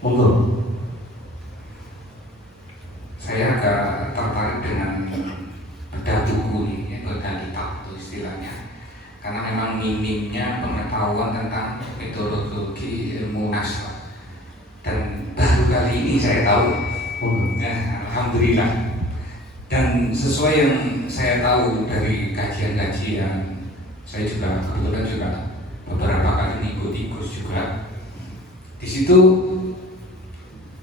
Monggo. Saya agak tertarik dengan bedah buku ini, bedah kitab itu istilahnya, karena memang minimnya pengetahuan tentang metodologi ilmu nasab, dan baru kali ini saya tahu. Alhamdulillah. Dan sesuai yang saya tahu dari kajian-kajian, saya juga kebetulan juga beberapa kali ikut juga. Di situ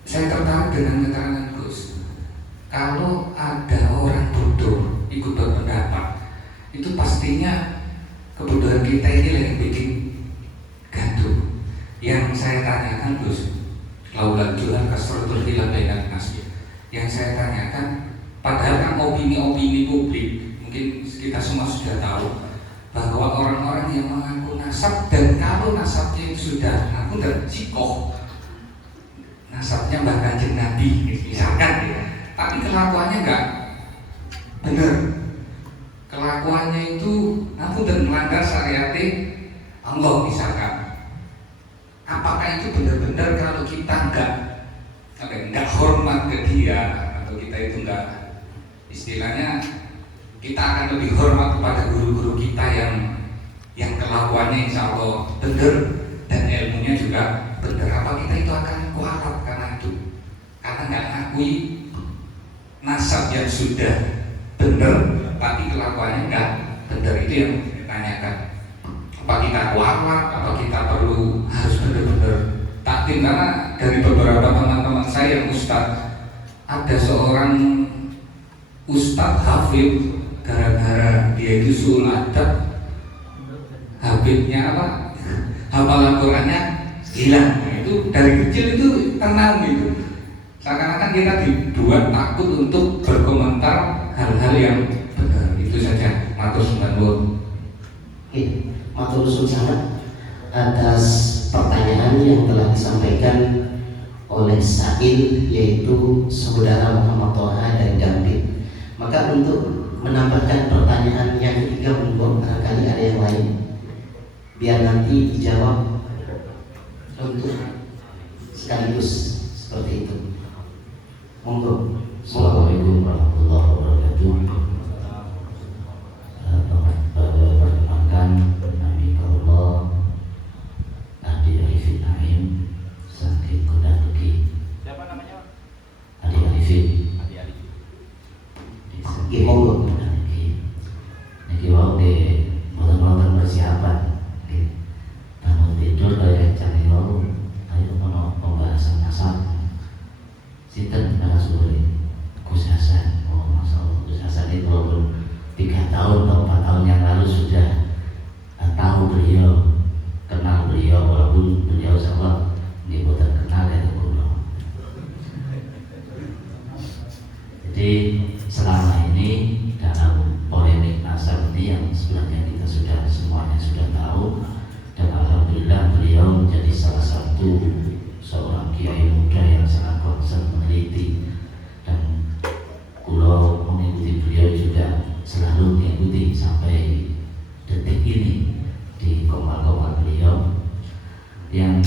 saya tertarik dengan keterangan Gus. Kalau ada orang bodoh ikut berpendapat, itu pastinya kebodohan kita ini yang bikin gaduh. Yang saya tanyakan Gus, laulan jual kasratul khilaf bainan nas. Yang saya tanyakan, padahal kan opini-opini publik, mungkin kita semua sudah tahu bahwa orang-orang yang mengaku nasab, dan kalau nasabnya itu sudah aku dan sikoh, nasabnya Mbah Kanjeng Nabi misalkan ya, tapi kelakuannya enggak benar, kelakuannya itu aku dan melanggar syariat Allah misalkan, apakah itu benar-benar kalau kita enggak hormat ke dia, atau kita itu enggak, istilahnya kita akan lebih hormat kepada guru-guru kita yang kelakuannya insya Allah benar dan ilmunya juga benar, apa kita itu akan kualat karena itu, karena nggak ngakui nasab yang sudah benar tapi kelakuannya nggak benar. Itu yang ditanyakan, apa kita kualat, apa kita perlu harus benar-benar takdim. Karena dari beberapa teman-teman saya yang ustadz, ada seorang ustadz hafid, gara-gara dia itu sul adab, habibnya apa, hafalan Qurannya hilang. Itu dari kecil itu tenang gitu, seakan-akan kita dibuat takut untuk berkomentar hal-hal yang benar. Itu saja. Matur suwun. Oke, matur suwun sangat atas pertanyaan yang telah disampaikan oleh Sail, yaitu saudara Muhammad Toha dari Dampit. Maka untuk menambahkan pertanyaan yang ketiga, monggo, barangkali ada yang lain, biar nanti dijawab untuk sekaligus seperti itu. Monggo. Assalamualaikum warahmatullahi wabarakatuh. Perkenalkan, Nabi Allah Adi Arifin Naim saking Kodatuki. Siapa namanya? Adi Arifin. Nggih, monggo. Niki wau de mboten persiapan. Nggih. Bangun tidur kaya cari wau, ayo ono pembahasan nasab. Sinten narasumber? itu seorang kiai muda yang sangat concern meneliti, dan kalau mengikuti beliau juga selalu mengikuti sampai detik ini di komal-komal beliau. Yang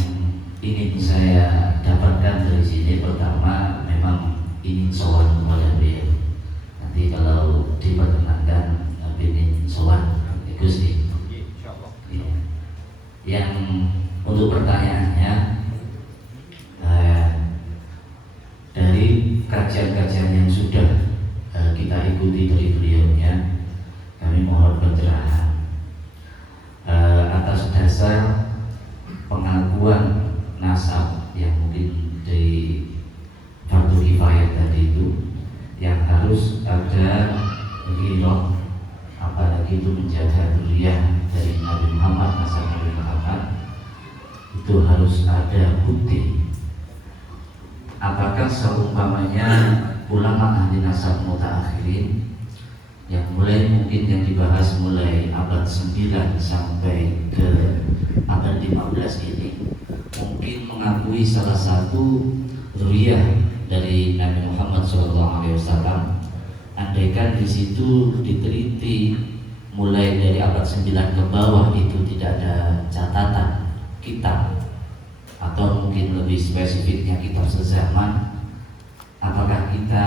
ingin saya dapatkan dari sini, pertama memang ingin sowan kepada beliau. Nanti kalau diperkenankan ingin sowan Gusti. Yang untuk pertanyaannya, dari kajian-kajian yang sudah kita ikuti dari beliaunya, kami mohon pencerahan atas dasar pengakuan nasab yang mungkin dari fardu kifayah tadi itu, yang harus ada ghirah, apalagi itu menjaga dzurriyyah dari Nabi Muhammad, nasab Nabi Muhammad, itu harus ada bukti. Apakah seumpamanya ulama ahli nasab mutaakhirin yang mulai mungkin yang dibahas mulai abad 9 sampai ke abad 15 ini mungkin mengakui salah satu dzurriyyah dari Nabi Muhammad SAW, andaikan di situ diteliti mulai dari abad 9 ke bawah itu tidak ada catatan kitab, atau mungkin lebih spesifiknya kitab sezaman, apakah kita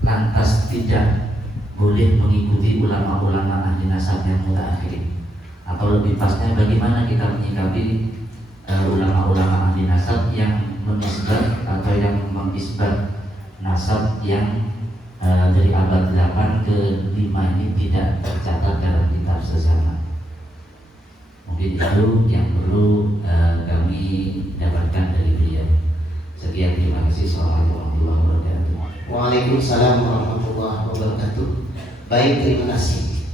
lantas tidak boleh mengikuti ulama-ulama ahli nasab yang mutaakhirin? Atau lebih pasnya bagaimana kita menyikapi ulama-ulama ahli nasab yang menisbat atau yang mengisbat nasab yang dari abad 8 ke 5 ini tidak tercatat dalam kitab sezaman? Mungkin itu yang perlu kami dapatkan dari beliau. Sekian, terima kasih. Assalamualaikum warahmatullahi wabarakatuh. Waalaikumsalam warahmatullahi wabarakatuh. Baik, terima kasih.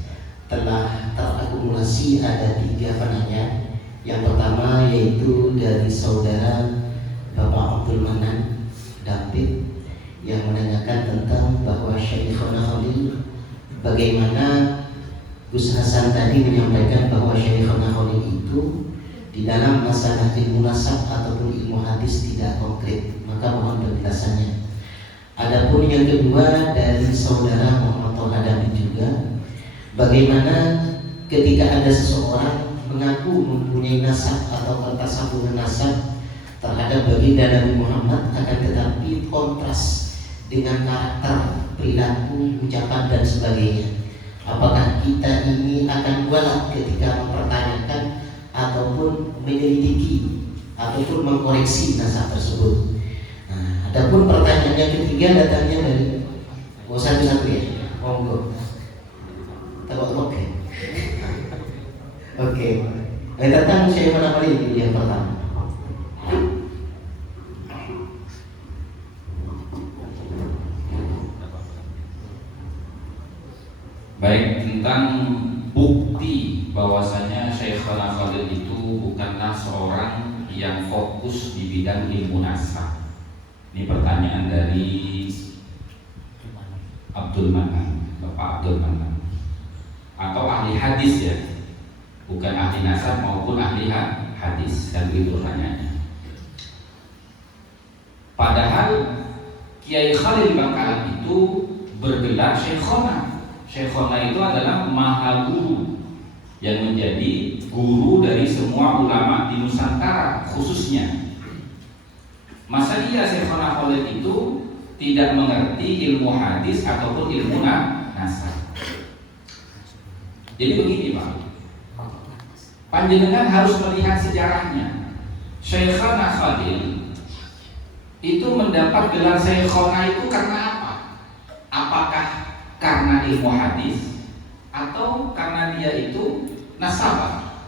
Telah terakumulasi ada 3 penanya. Yang pertama yaitu dari saudara Bapak Abdul Manan David yang menanyakan tentang bahwa Syekhona Khalil, bagaimana Gus Hasan tadi menyampaikan bahwa Syekhona Khalil itu di dalam masalah ilmu nasab ataupun ilmu hadis tidak konkret, maka mohon penjelasannya. Adapun yang kedua dari saudara Muhammad Tolha David juga, bagaimana ketika ada seseorang mengaku mempunyai nasab atau kertas sambungan nasab terhadap baginda Nabi Muhammad, akan tetapi kontras dengan karakter, perilaku, ucapan dan sebagainya. Apakah kita ini akan kuat ketika mempertanyakan ataupun menyelidiki ataupun mengkoreksi nasab tersebut? Nah, adapun pertanyaan yang ketiga datangnya dari satu-satu ya, monggo. Oke. Oke. Tentang Syekhona Khalil yang pertama. Baik, tentang bukti bahwasanya Syekhona Khalil itu bukanlah seorang yang fokus di bidang ilmu nasab. Ini pertanyaan dari Abdul Manan, Bapak Abdul Manan, atau ahli hadis ya, bukan ahli nasab maupun ahli hadis, dan begitu pertanyaannya. Padahal Kiai Khalil Bangkalan itu bergelar Syekhona. Syekhona itu adalah maha guru yang menjadi guru dari semua ulama di Nusantara khususnya. Masa iya Syekhona Khalil itu tidak mengerti ilmu hadis ataupun ilmu nasab? Jadi begini Pak, panjenengan harus melihat sejarahnya. Syekhona Khalil itu mendapat gelar Syekhona itu karena apa? Apakah karena ilmu hadis atau karena dia itu nasabah?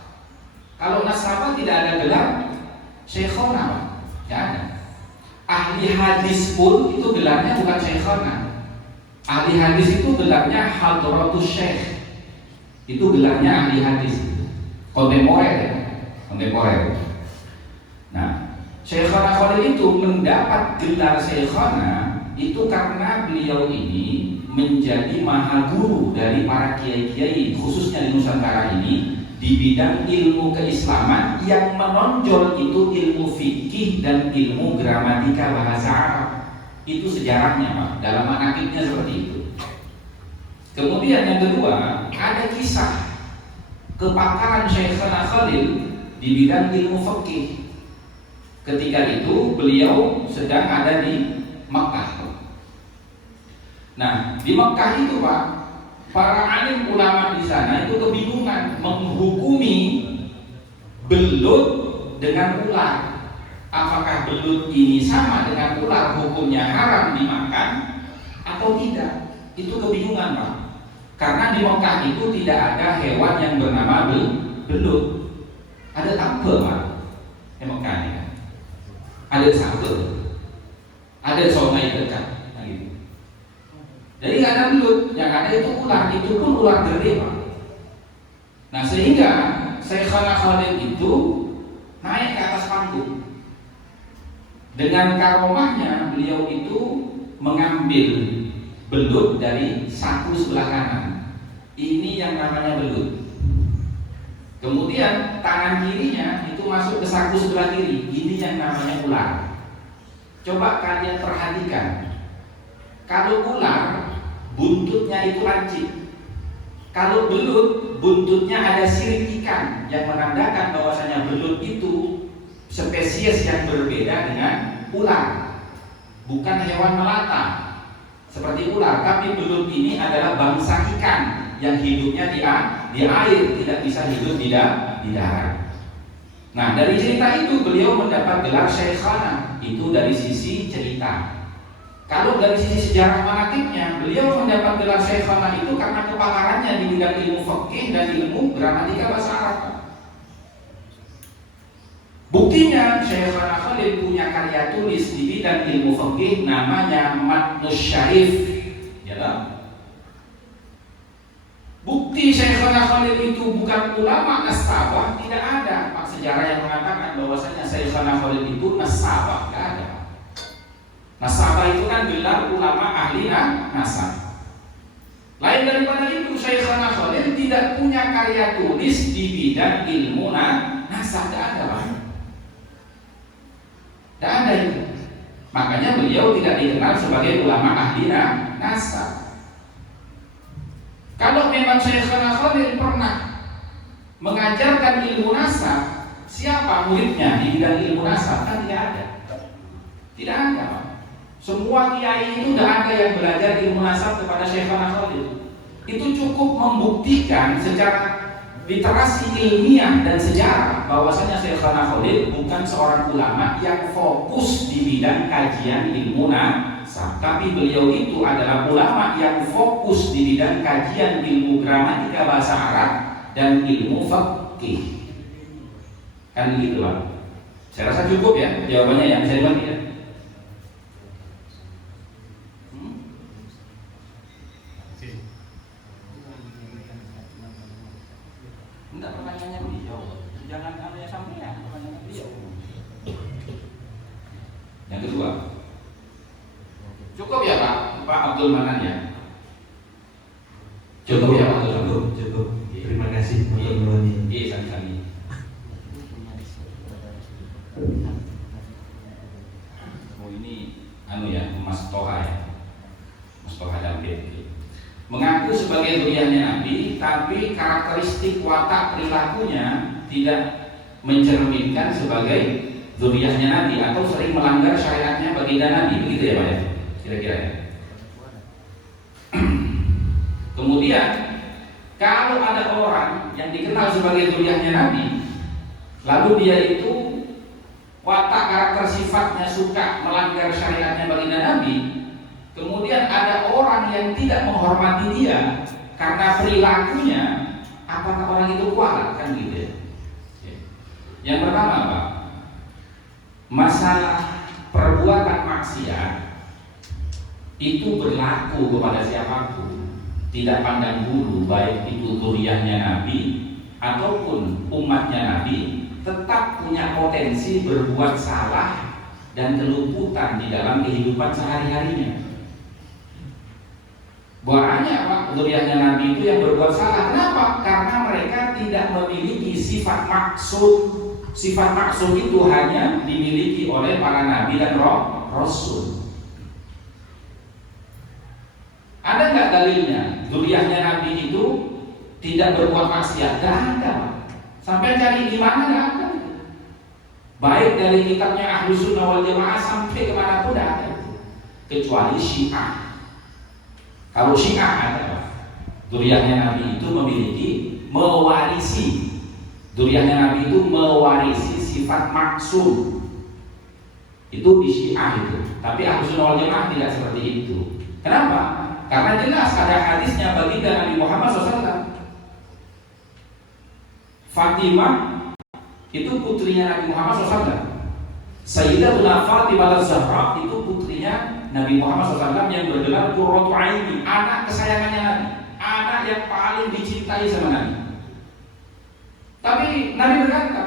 Kalau nasabah tidak ada gelar Syekhona, tidak ada. Ahli hadis pun itu gelarnya bukan Syekhona. Ahli hadis itu gelarnya Hadratus Syekh. Itu gelarnya ahli hadis. Kontemporer ya, kontemporer. Nah, Syekhona Khalil itu mendapat gelar Syekhona itu karena beliau ini menjadi maha guru dari para kiai-kiai khususnya di Nusantara ini di bidang ilmu keislaman yang menonjol itu ilmu fikih dan ilmu gramatika bahasa Arab. Itu sejarahnya Pak, dalam manaqibnya seperti itu. Kemudian yang kedua, ada kisah kepakaran Syekhana Khalil di bidang ilmu fikih. Ketika itu beliau sedang ada di Mekah. Nah, di Mekah itu Pak, para alim ulama di sana itu kebingungan menghukumi belut dengan ular. Apakah belut ini sama dengan ular, hukumnya haram dimakan atau tidak? Itu kebingungan Pak. Karena di Mekah itu tidak ada hewan yang bernama belut. Ada tabel Pak di Mekah ini kan. Ada sapi, ada sungai dekat. Jadi nggak ada belut, yang ada itu ular, itu pun ular gede Pak. Nah sehingga Syekhana Khalil itu naik ke atas panggung. Dengan karomahnya beliau itu mengambil belut dari saku sebelah kanan. Ini yang namanya belut. Kemudian tangan kirinya itu masuk ke saku sebelah kiri. Ini yang namanya ular. Coba kalian perhatikan. Kalau ular buntutnya itu lancip. Kalau belut buntutnya ada sirip ikan yang menandakan bahwasanya belut itu spesies yang berbeda dengan ular. Bukan hewan melata seperti ular, tapi belut ini adalah bangsa ikan yang hidupnya di air, tidak bisa hidup di darat. Nah, dari cerita itu beliau mendapat gelar Syekhana. Itu dari sisi cerita. Kalau dari sisi sejarah manaqibnya, beliau mendapat gelar Syekhana itu karena kepakarannya di bidang ilmu fikih dan ilmu gramatika bahasa Arab. Buktinya Syekhana Khalil punya karya tulis di bidang ilmu fikih namanya Matnus Syarif. Ya tak? Bukti Syekhana Khalil itu bukan ulama nasabah, tidak ada Pak sejarah yang mengatakan bahwasanya Syekhana Khalil itu nasabah, tidak ada. Nasabah itu kan gelar ulama ahli nasab. Lain daripada itu, Syekhana Khalil tidak punya karya tulis di bidang ilmu nasab, tidak ada Pak. Tidak ada itu. Makanya beliau tidak dikenal sebagai ulama ahli nasab. Kalau memang Syekhana Khalil pernah mengajarkan ilmu nasab, siapa muridnya di bidang ilmu nasab? Kan tidak ada. Tidak ada Pak. Semua kiai itu tidak ada yang belajar ilmu nasab kepada Syekhana Khalil. Itu cukup membuktikan secara literasi ilmiah dan sejarah bahwasanya Syekhana Khalil bukan seorang ulama yang fokus di bidang kajian ilmu nasab, tapi beliau itu adalah ulama yang fokus di bidang kajian ilmu gramatika bahasa Arab dan ilmu fikih. Kan gitu Pak. Saya rasa cukup ya jawabannya ya, bisa dibantu ya. Enggak, pertanyaannya beliau. Jangan aneh sampai ya, pertanyaannya beliau. Yang kedua, cukup ya Pak Abdul Manan ya. Cukup ya Pak Abdul. Cukup. Terima kasih teman-teman. Iya, sami-sami. Oh ini ya, Mas Toha ya. Mas Toha Dampir. Mengaku sebagai zuriyahnya Nabi, tapi karakteristik watak perilakunya tidak mencerminkan sebagai zuriyahnya Nabi atau sering melanggar syariatnya baginda Nabi, begitu ya Pak ya? Kira-kira ya. Kemudian kalau ada orang yang dikenal sebagai zuriyahnya Nabi, lalu dia itu watak karakter sifatnya suka melanggar syariatnya baginda Nabi, kemudian ada orang yang tidak menghormati dia karena perilakunya, apakah orang itu kualat? Kan gitu ya. Yang pertama Pak, masalah perbuatan maksiat itu berlaku kepada siapapun, tidak pandang bulu, baik itu zuriyahnya Nabi ataupun umatnya Nabi, tetap punya potensi berbuat salah dan kelumputan di dalam kehidupan sehari-harinya. Banyak Pak, zuriyahnya Nabi itu yang berbuat salah. Kenapa? Karena mereka tidak memiliki sifat maksud. Sifat maksud itu hanya dimiliki oleh para nabi dan rasul. Ada nggak dalilnya? Zuriyahnya Nabi itu tidak berbuat maksiat? Gak ada Pak. Sampai cari di mana gak ada. Baik dari kitabnya Ahlus Sunnah wal Jamaah sampai kemana pun gak ada. Kecuali Syiah. Kalau Syiah ada, zuriyahnya Nabi itu mewarisi. Zuriyahnya Nabi itu mewarisi sifat maksum. Itu di Syiah itu. Tapi Ahlus Sunnah wal Jamaah tidak seperti itu. Kenapa? Karena jelas ada hadisnya baginda Nabi Muhammad SAW. Fatimah itu putrinya Nabi Muhammad SAW. Sayyidatuna Fatimah az-Zahra itu putrinya Nabi Muhammad SAW yang bergelar Qurratu Aini, anak kesayangannya Nabi, anak yang paling dicintai sama Nabi. Tapi Nabi berkata,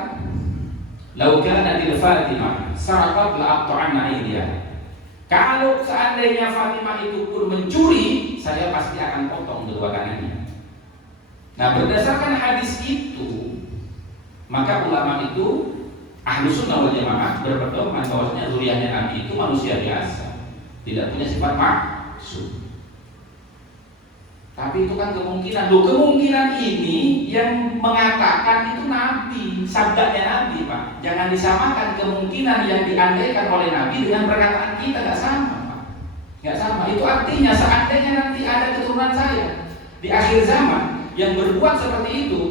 "Lau kanat Fatimah sarqat la'aqta'anna aydiha." Kalau seandainya Fatimah itu pun mencuri, saya pasti akan potong kedua tangannya. Nah, berdasarkan hadis itu, maka ulama itu Ahlus Sunnah wal Jamaah berpedoman bahwasanya zuriyahnya Nabi itu manusia biasa, tidak punya sifat maksud. Tapi itu kan kemungkinan. Loh, kemungkinan ini yang mengatakan itu Nabi, sabdanya Nabi, Pak. Jangan disamakan kemungkinan yang diandaikan oleh Nabi dengan perkataan kita, nggak sama, Pak. Nggak sama. Itu artinya seandainya nanti ada keturunan saya di akhir zaman yang berbuat seperti itu,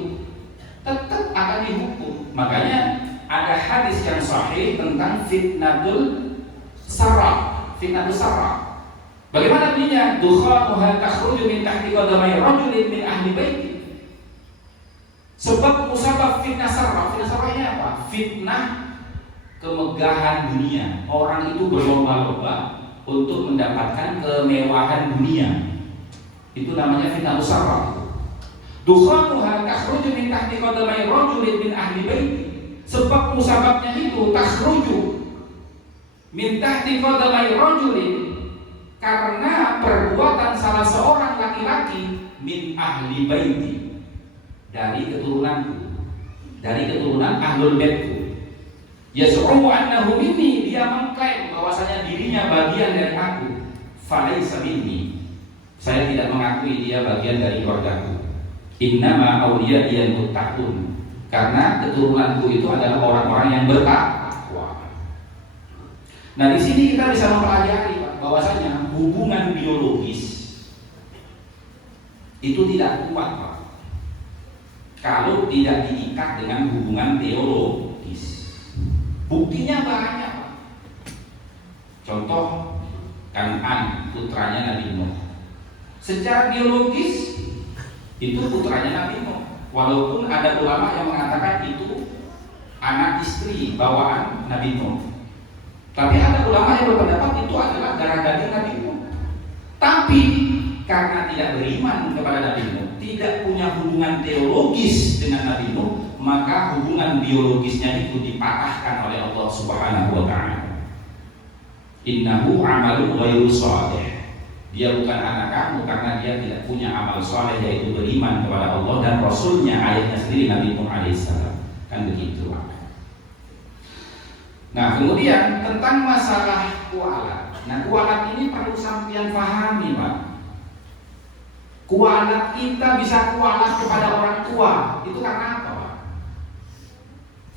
tetap akan dihukum. Makanya ada hadis yang sahih tentang fitnatul sarra. Fitnatul sarra. Bagaimana bunyinya? Dukhanuha takhruju min tahti qadamai rajulin min ahli baiti. Sebab musabab fitnah sarra. Fitnah sarra ini apa? Fitnah kemegahan dunia. Orang itu berlomba-lomba untuk mendapatkan kemewahan dunia. Itu namanya fitnah sarra. Dukhanuha takhruju min tahti qadamai rajulin min ahli baiti. Sebab musababnya itu takhruju min tahti qadamai rajulin, karena perbuatan salah seorang laki-laki min ahli baiti, dari keturunanku, dari keturunan ahlul baitku. Yaz'umu annahu minni, dia mengklaim bahwasanya dirinya bagian dari aku. Falaysa minni, saya tidak mengakui dia bagian dari keluargaku. Innama awliya'iyal muttaqun, karena keturunanku itu adalah orang-orang yang bertakwa. Nah, di sini kita bisa mempelajari bahwasanya hubungan biologis itu tidak kuat, Pak, kalau tidak diikat dengan hubungan teologis. Buktinya banyak, Pak. Contoh Kan'an, putranya Nabi Nuh. Secara biologis itu putranya Nabi Nuh. Walaupun ada ulama yang mengatakan itu anak istri bawaan Nabi Nuh, tapi ada ulama yang berpendapat itu adalah darah daging Nabi Nuh. Tapi karena tidak beriman kepada Nabi Nuh, tidak punya hubungan teologis dengan Nabi Nuh, maka hubungan biologisnya itu dipatahkan oleh Allah Subhanahu wa ta'ala. Innahu amalun ghairu shalih. Dia bukan anak kamu karena dia tidak punya amal soleh, yaitu beriman kepada Allah dan Rasulnya. Ayatnya sendiri Nabi Nuh alaihissalam. Kan begitu, Pak. Nah, kemudian tentang masalah kualat. Nah, kualat ini perlu sampean pahami, Pak. Kualat kita bisa kualat kepada orang tua itu karena apa, Pak?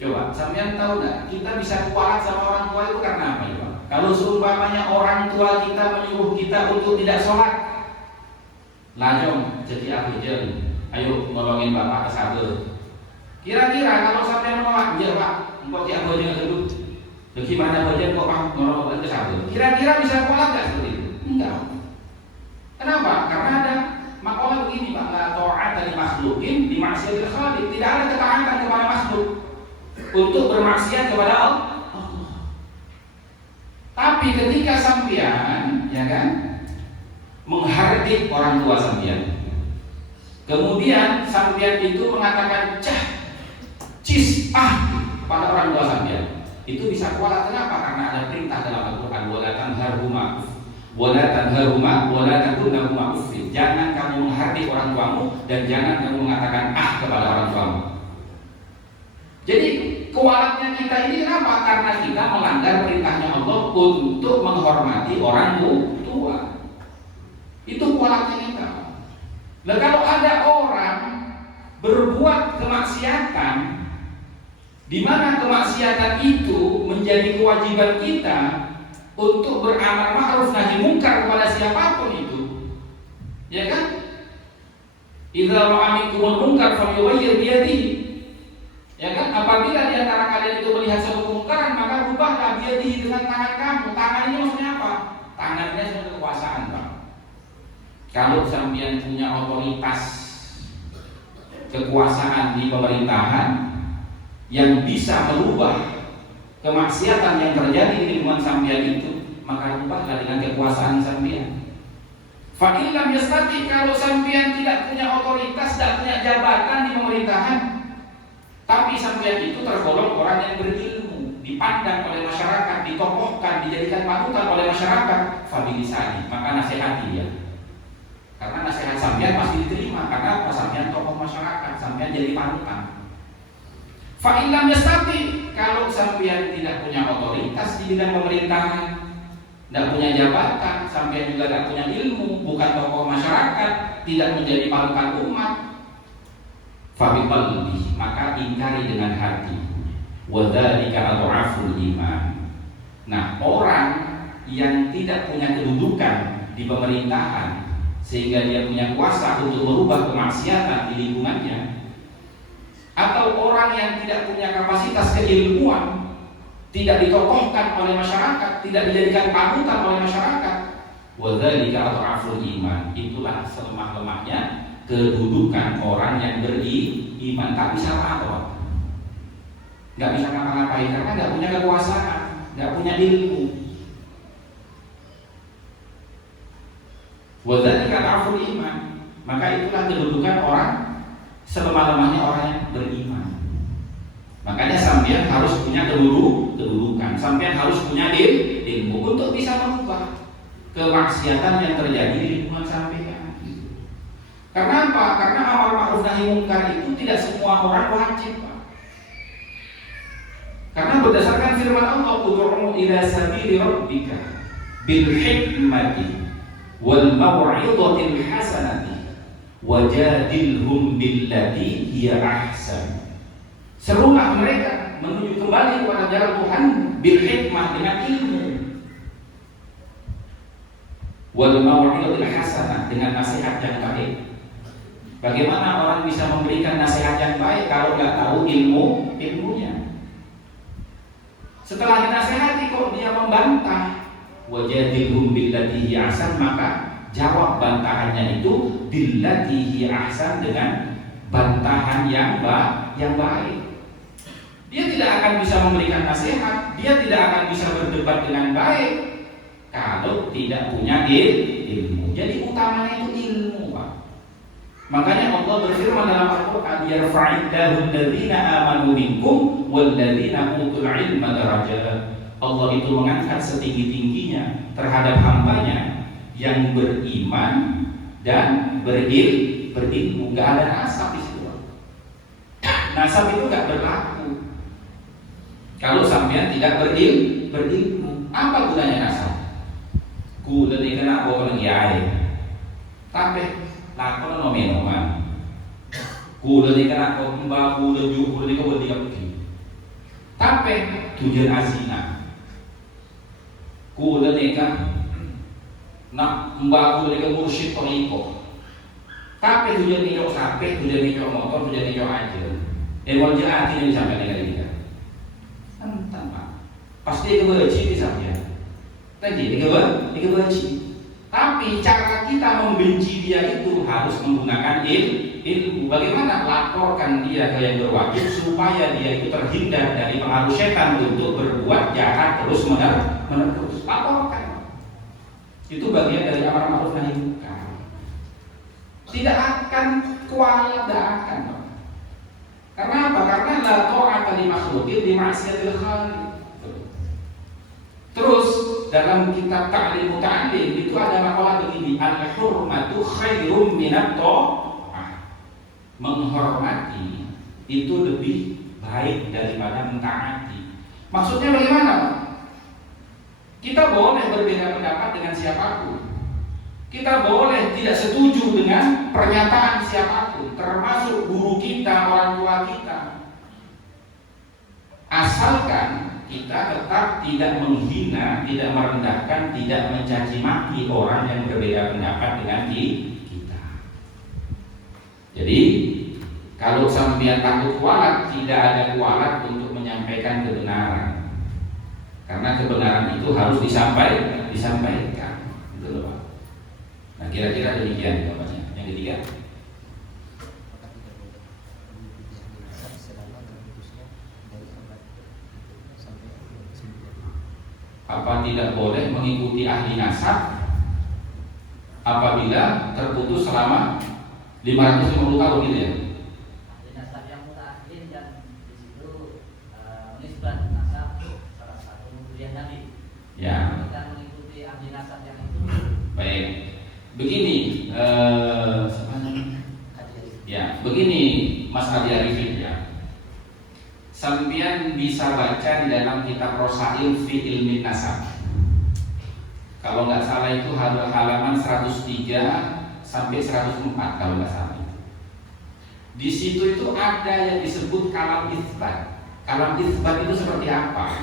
Coba, sampean tahu nggak? Kita bisa kualat sama orang tua itu karena apa, ya, Pak? Kalau seumpamanya orang tua kita menyuruh kita untuk tidak sholat, lajong jadi aku ayo nolongin bapak ke sabar. Kira-kira kalau sampai menolak, ya Pak, engkau tiap hari dengan duduk, bagaimana bagian kok Pak nolong bapak ke sabar? Kira-kira bisa sholat nggak seperti itu? Enggak. Kenapa? Karena ada makalah begini, Pak, la ta'ata li makhluqin bi ma'siyatil khaliq. Tidak ada ketaatan kepada makhluk untuk bermaksiat kepada Allah. Tapi ketika sampean, ya kan, menghardik orang tua sampean, kemudian sampean itu mengatakan pada orang tua sampean, itu bisa kualat. Kenapa? Karena ada perintah dalam Al-Quran, wala tanharhuma wala tanharuma wala taqullahuma uffin. Jangan kamu menghardik orang tuamu dan jangan kamu mengatakan kepada orang tuamu. Jadi kualatnya kita ini kenapa? Karena kita melanggar perintahnya Allah untuk menghormati orang tua. Itu kualatnya kita. Nah, kalau ada orang berbuat kemaksiatan, di mana kemaksiatan itu menjadi kewajiban kita untuk beramal ma'ruf nahi munkar kepada siapapun itu, ya kan? Idza ra'a minkumul munkar falyughayyir bi yadihi. Ya kan? Apabila di antara kalian itu melihat suatu kemungkaran, maka rubahlah biyadihi dengan tangan kamu. Tangan ini maksudnya apa? Tangannya sebagai kekuasaan, Pak. Kalau sampean punya otoritas kekuasaan di pemerintahan yang bisa merubah kemaksiatan yang terjadi di lingkungan sampean itu, maka rubahlah dengan kekuasaan sampean. Fa in lam yastati, kalau sampean tidak punya otoritas, tidak punya jabatan di pemerintahan, tapi sampean itu tergolong orang yang berilmu, dipandang oleh masyarakat, ditokohkan, dijadikan panutan oleh masyarakat, fabilisani, maka nasihati dia. Karena nasihat sampean pasti diterima, karena sampean tokoh masyarakat, sampean jadi panutan. Fa in lam yastati, kalau sampean tidak punya otoritas di bidang pemerintahan, tidak punya jabatan, sampean juga tidak punya ilmu, bukan tokoh masyarakat, tidak menjadi panutan umat, fabiqalbi, maka ingkari dengan hati. Wadzalika adhaful iman. Nah, orang yang tidak punya kedudukan di pemerintahan sehingga dia punya kuasa untuk merubah kemaksiatan di lingkungannya, atau orang yang tidak punya kapasitas keilmuan, tidak ditokohkan oleh masyarakat, tidak dijadikan panutan oleh masyarakat, wadzalika adhaful iman, itulah selemah-lemahnya kedudukan orang yang beriman. Tak bisa apa-apa, nggak bisa ngapa-ngapain karena nggak punya kekuasaan, nggak punya ilmu. Wadzalika adhaful iman, maka itulah kedudukan orang selemah-lemahnya orang yang beriman. Makanya sampean harus punya kedudukan, sampean harus punya ilmu untuk bisa mengubah kemaksiatan yang terjadi di lingkungan sampean. Karena apa? Karena amar ma'ruf nahi munkar itu tidak semua orang wajib, Pak. Karena berdasarkan firman Allah, ud'u ila sabili rabbika bil hikmati wal mau'izatil hasanati wajadilhum billati hiya ahsan. Serulah mereka menuju kembali kepada jalan Tuhan bil hikmah, dengan ilmu, wal mau'izatil hasanah, dengan nasihat yang baik. Bagaimana orang bisa memberikan nasihat yang baik kalau nggak tahu ilmunya? Setelah dinasihati kok dia membantah, wajadilhum billati hiya ahsan, maka jawab bantahannya itu billati hiya ahsan, dengan bantahan yang baik. Dia tidak akan bisa memberikan nasihat, dia tidak akan bisa berdebat dengan baik kalau tidak punya ilmu. Jadi utamanya itu ilmu, Pak. Makanya Allah berfirman dalam Al-Quran, yarfa'illahu alladhina amanu minkum walladhina utul ilma darajat. Allah itu mengangkat setinggi-tingginya terhadap hambanya yang beriman dan berilmu. Gak ada nasab di situ. Nasab itu gak berlaku kalau sampean tidak berilmu. Apa gunanya nasab? Kuda ni kena bawa lagi air, tapi lakon nomenoman. Kuda ni kena bawa mbak, kuda juk, kuda ni kau berdiam ki. Tapi tujuan asina. Kuda ni kan nak mbak, kuda ni kau mursyid toriko. Tapi tujuan ni kau sape, tujuan ni kau motor, tujuan ni kau aja. Wajah hati ni sampai dengan kita. Entah Pak. Pasti kebaci di sampean. Tadi kebaci. Tapi cara kita membenci dia itu harus menggunakan ilmu. Bagaimana laporkan dia ke yang berwajib supaya dia itu terhindar dari pengaruh setan untuk berbuat jahat terus menerus. Laporkan. Itu bagian dari amar ma'ruf nahi munkar. Tidak akan kualat, tidak akan. Karena apa? Karena la ta'ata li makhluqin bi ma'siyatil khaliq. Terus dalam kitab Ta'lim Muta'allim itu ada makalah begini, al-hurmatu khairum minat ta'ah. Menghormati itu lebih baik daripada mentaati. Maksudnya bagaimana? Kita boleh berbeda pendapat dengan siapapun. Kita boleh tidak setuju dengan pernyataan siapapun, termasuk guru kita, orang tua kita. Asalkan kita tetap tidak menghina, tidak merendahkan, tidak mencaci maki orang yang berbeda pendapat dengan kita. Jadi kalau sampean takut kualat, tidak ada kualat untuk menyampaikan kebenaran. Karena kebenaran itu harus disampaikan. Gitu loh, Pak. Nah, kira-kira demikian jawabannya. Yang ketiga, apa tidak boleh mengikuti ahli nasab apabila terputus selama 550 tahun gitu ya? Ahli nasab yang mutaakhir dan di situ menisbat nasab salah satu kuliah Nabi. Ya. Kita mengikuti ahli nasab yang itu. Baik. Begini, ya, begini Mas Adi Arifin ya. Sampian bisa baca di dalam kitab Rosail fi Ilmin Nasab. Kalau nggak salah itu halaman 103 sampai 104 kalau nggak salah. Di situ itu ada yang disebut kalam isbat. Kalam isbat itu seperti apa?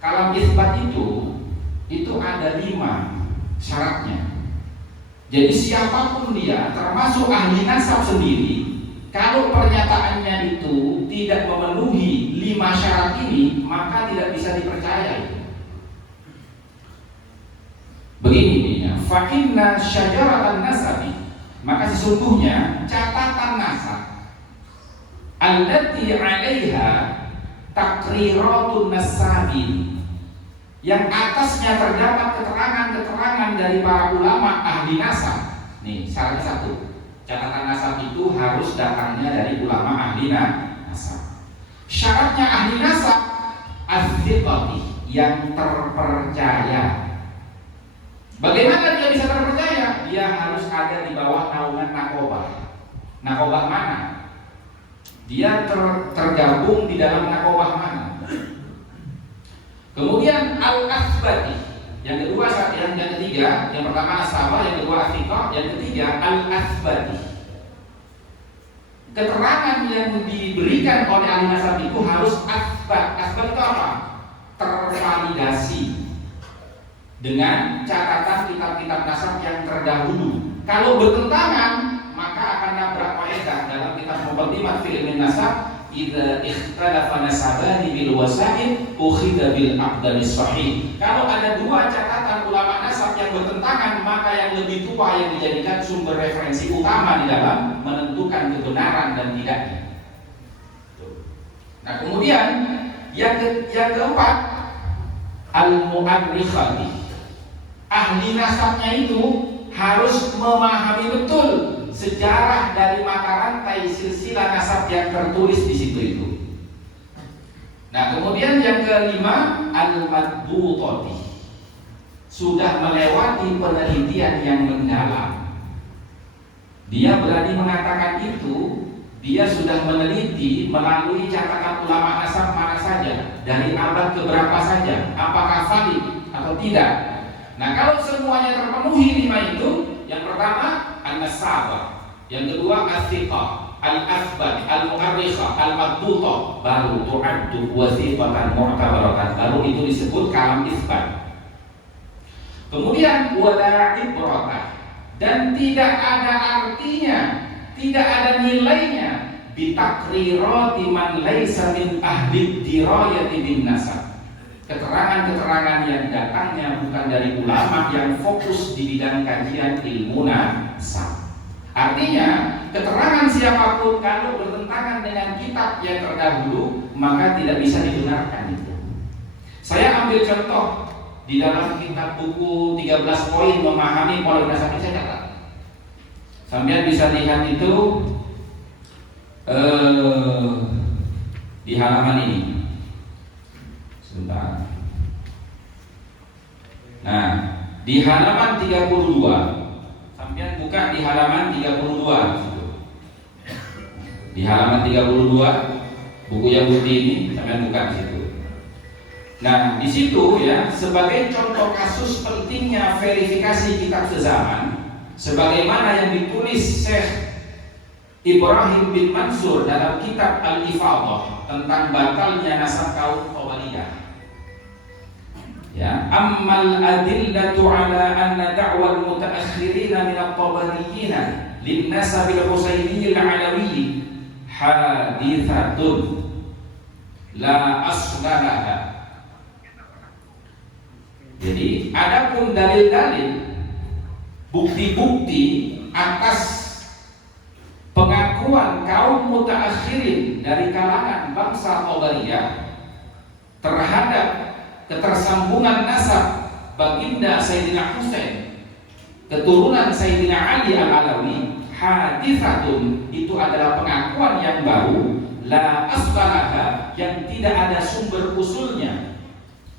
Kalam isbat itu ada 5 syaratnya. Jadi siapapun dia, termasuk ahli nasab sendiri, kalau pernyataannya itu tidak memenuhi 5 syarat ini, maka tidak bisa dipercaya. Begini, fa inna syajaratan nasabi, maka sesungguhnya catatan nasab allati 'alaiha taqriratun nasabin, yang atasnya terdapat keterangan-keterangan dari para ulama ahli nasab. Nih, syarat 1. Catatan nasab itu harus datangnya dari ulama ahli nasab. Syaratnya ahli nasab az-ziqati, yang terpercaya. Bagaimana dia bisa terpercaya? Dia harus ada di bawah naungan nakobah. Nakobah mana? Dia tergabung di dalam nakobah mana? Kemudian al-asbati, yang kedua, yang ketiga, yang pertama nasabah, yang kedua athiqah, yang ketiga al-asbati. Keterangan yang diberikan oleh ahli nasab itu harus asbat. Asbat itu apa? Tervalidasi dengan catatan kitab-kitab nasab yang terdahulu. Kalau bertentangan, maka akan nabrak kaidah dalam kitab Muqaddimat fi Ilmin Nasab. Idza ikhtalafa nasabani bil wasaid ukhidha bil aqdamis sahih. Kalau ada 2 catatan ulama nasab yang bertentangan, maka yang lebih tua yang dijadikan sumber referensi utama di dalam menentukan kebenaran dan tidaknya. Nah, kemudian yang keempat, al-mu'arrikhati. Ahli nasabnya itu harus memahami betul sejarah dari mata rantai silsilah nasab yang tertulis di situ itu. Nah, kemudian yang kelima, al-madbutati, sudah melewati penelitian yang mendalam. Dia berani mengatakan itu, dia sudah meneliti melalui catatan ulama nasab mana saja, dari abad keberapa saja, apakah valid atau tidak. Nah, kalau semuanya terpenuhi 5 itu, yang pertama an-nasabah, yang kedua as-siqah, al-asbat, al-mu'arrikhah, al-madbutah, baru tu'addu wasiqatan mu'tabaratan, baru itu disebut kalam isbat. Kemudian wala ibrata, dan tidak ada artinya, tidak ada nilainya bitakrirati man laisa min ahli dirayati bin nasab. Keterangan-keterangan yang datangnya bukan dari ulama yang fokus di bidang kajian ilmu nasab. Artinya, keterangan siapapun kalau bertentangan dengan kitab yang terdahulu, maka tidak bisa dibenarkan itu. Saya ambil contoh di dalam kitab buku 13 poin memahami pola nasab ini, saya catat. Sampai bisa lihat itu di halaman ini. Sebentar. di halaman 32. Sampean buka di halaman 32 situ. Di halaman 32 buku yang putih ini sampean buka di situ. Nah, di situ ya, sebagai contoh kasus pentingnya verifikasi kitab sezaman, sebagaimana yang ditulis Syekh Ibrahim bin Mansur dalam kitab Al-Ifadhah tentang batalnya nasab kaum Qawariyah. Ya, ammal adillatu ala anna da'wal mutaakhirina min at-Tabariyyin lin nasab al-Husaini al-Alawi hadithatun la asla laha. Jadi adapun dalil-dalil, bukti-bukti atas pengakuan kaum mutaakhirin dari kalangan bangsa Qawariyah terhadap ketersambungan nasab baginda Sayyidina Husain, keturunan Sayyidina Ali al-Alawi, hadithatun, itu adalah pengakuan yang baru, la asbalaha, yang tidak ada sumber usulnya.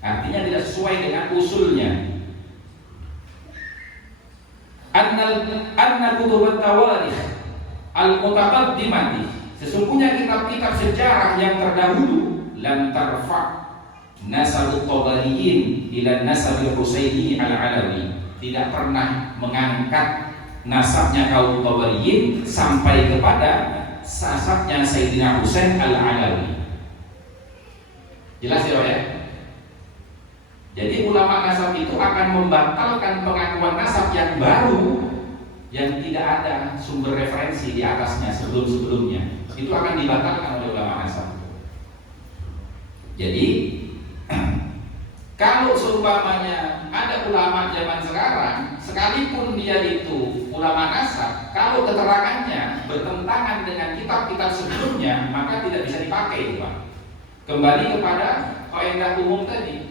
Artinya tidak sesuai dengan usulnya. Anna kutub tawarikh al-mutaqaddimati, sesungguhnya kitab-kitab sejarah yang terdahulu, lam tarfa' nasab at-Tabariyyin ila nasab al-Husaini al-Alawi, tidak pernah mengangkat nasabnya kaum Tabariyyin sampai kepada nasabnya Sayyidina Husain al-Alawi. Jelas ya? Jadi ulama nasab itu akan membatalkan pengakuan nasab yang baru yang tidak ada sumber referensi di atasnya sebelum-sebelumnya. Itu akan dibatalkan oleh ulama nasab. Jadi kalau seumpamanya ada ulama zaman sekarang, sekalipun dia itu ulama nasab, kalau keterangannya bertentangan dengan kitab-kitab sebelumnya, maka tidak bisa dipakai, Pak. Kembali kepada kaidah umum tadi.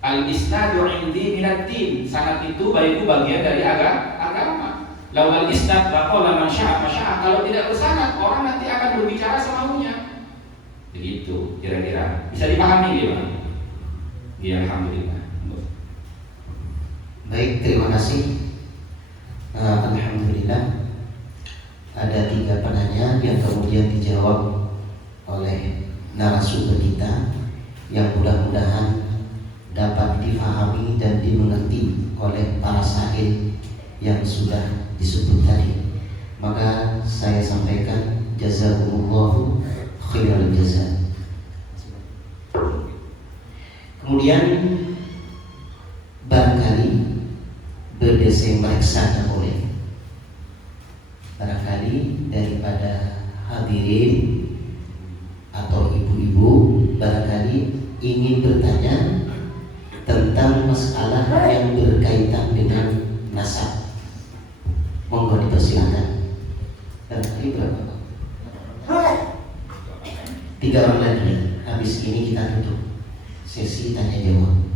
Al-isnadu indi minad din, sanad itu baik itu bagian dari agama. Lau al-isnad baqala man syaa, kalau tidak bersanad orang nanti akan berbicara semaunya. Begitu kira-kira. Bisa dipahami ya, Pak? Ya, alhamdulillah. Baik, terima kasih. Alhamdulillah. Ada 3 penanya yang kemudian dijawab oleh narasumber kita, yang mudah-mudahan dapat difahami dan dimengerti oleh para sa'il yang sudah disebut tadi. Maka saya sampaikan jazakumullahu khairal jazaa. Kemudian barangkali berdasar mereka boleh, barangkali daripada hadirin atau ibu-ibu barangkali ingin bertanya tentang masalah yang berkaitan dengan nasab. Monggo dipersilakan. Barangkali berapa? 3 orang lagi. Habis ini kita tutup sesi tanya jawab.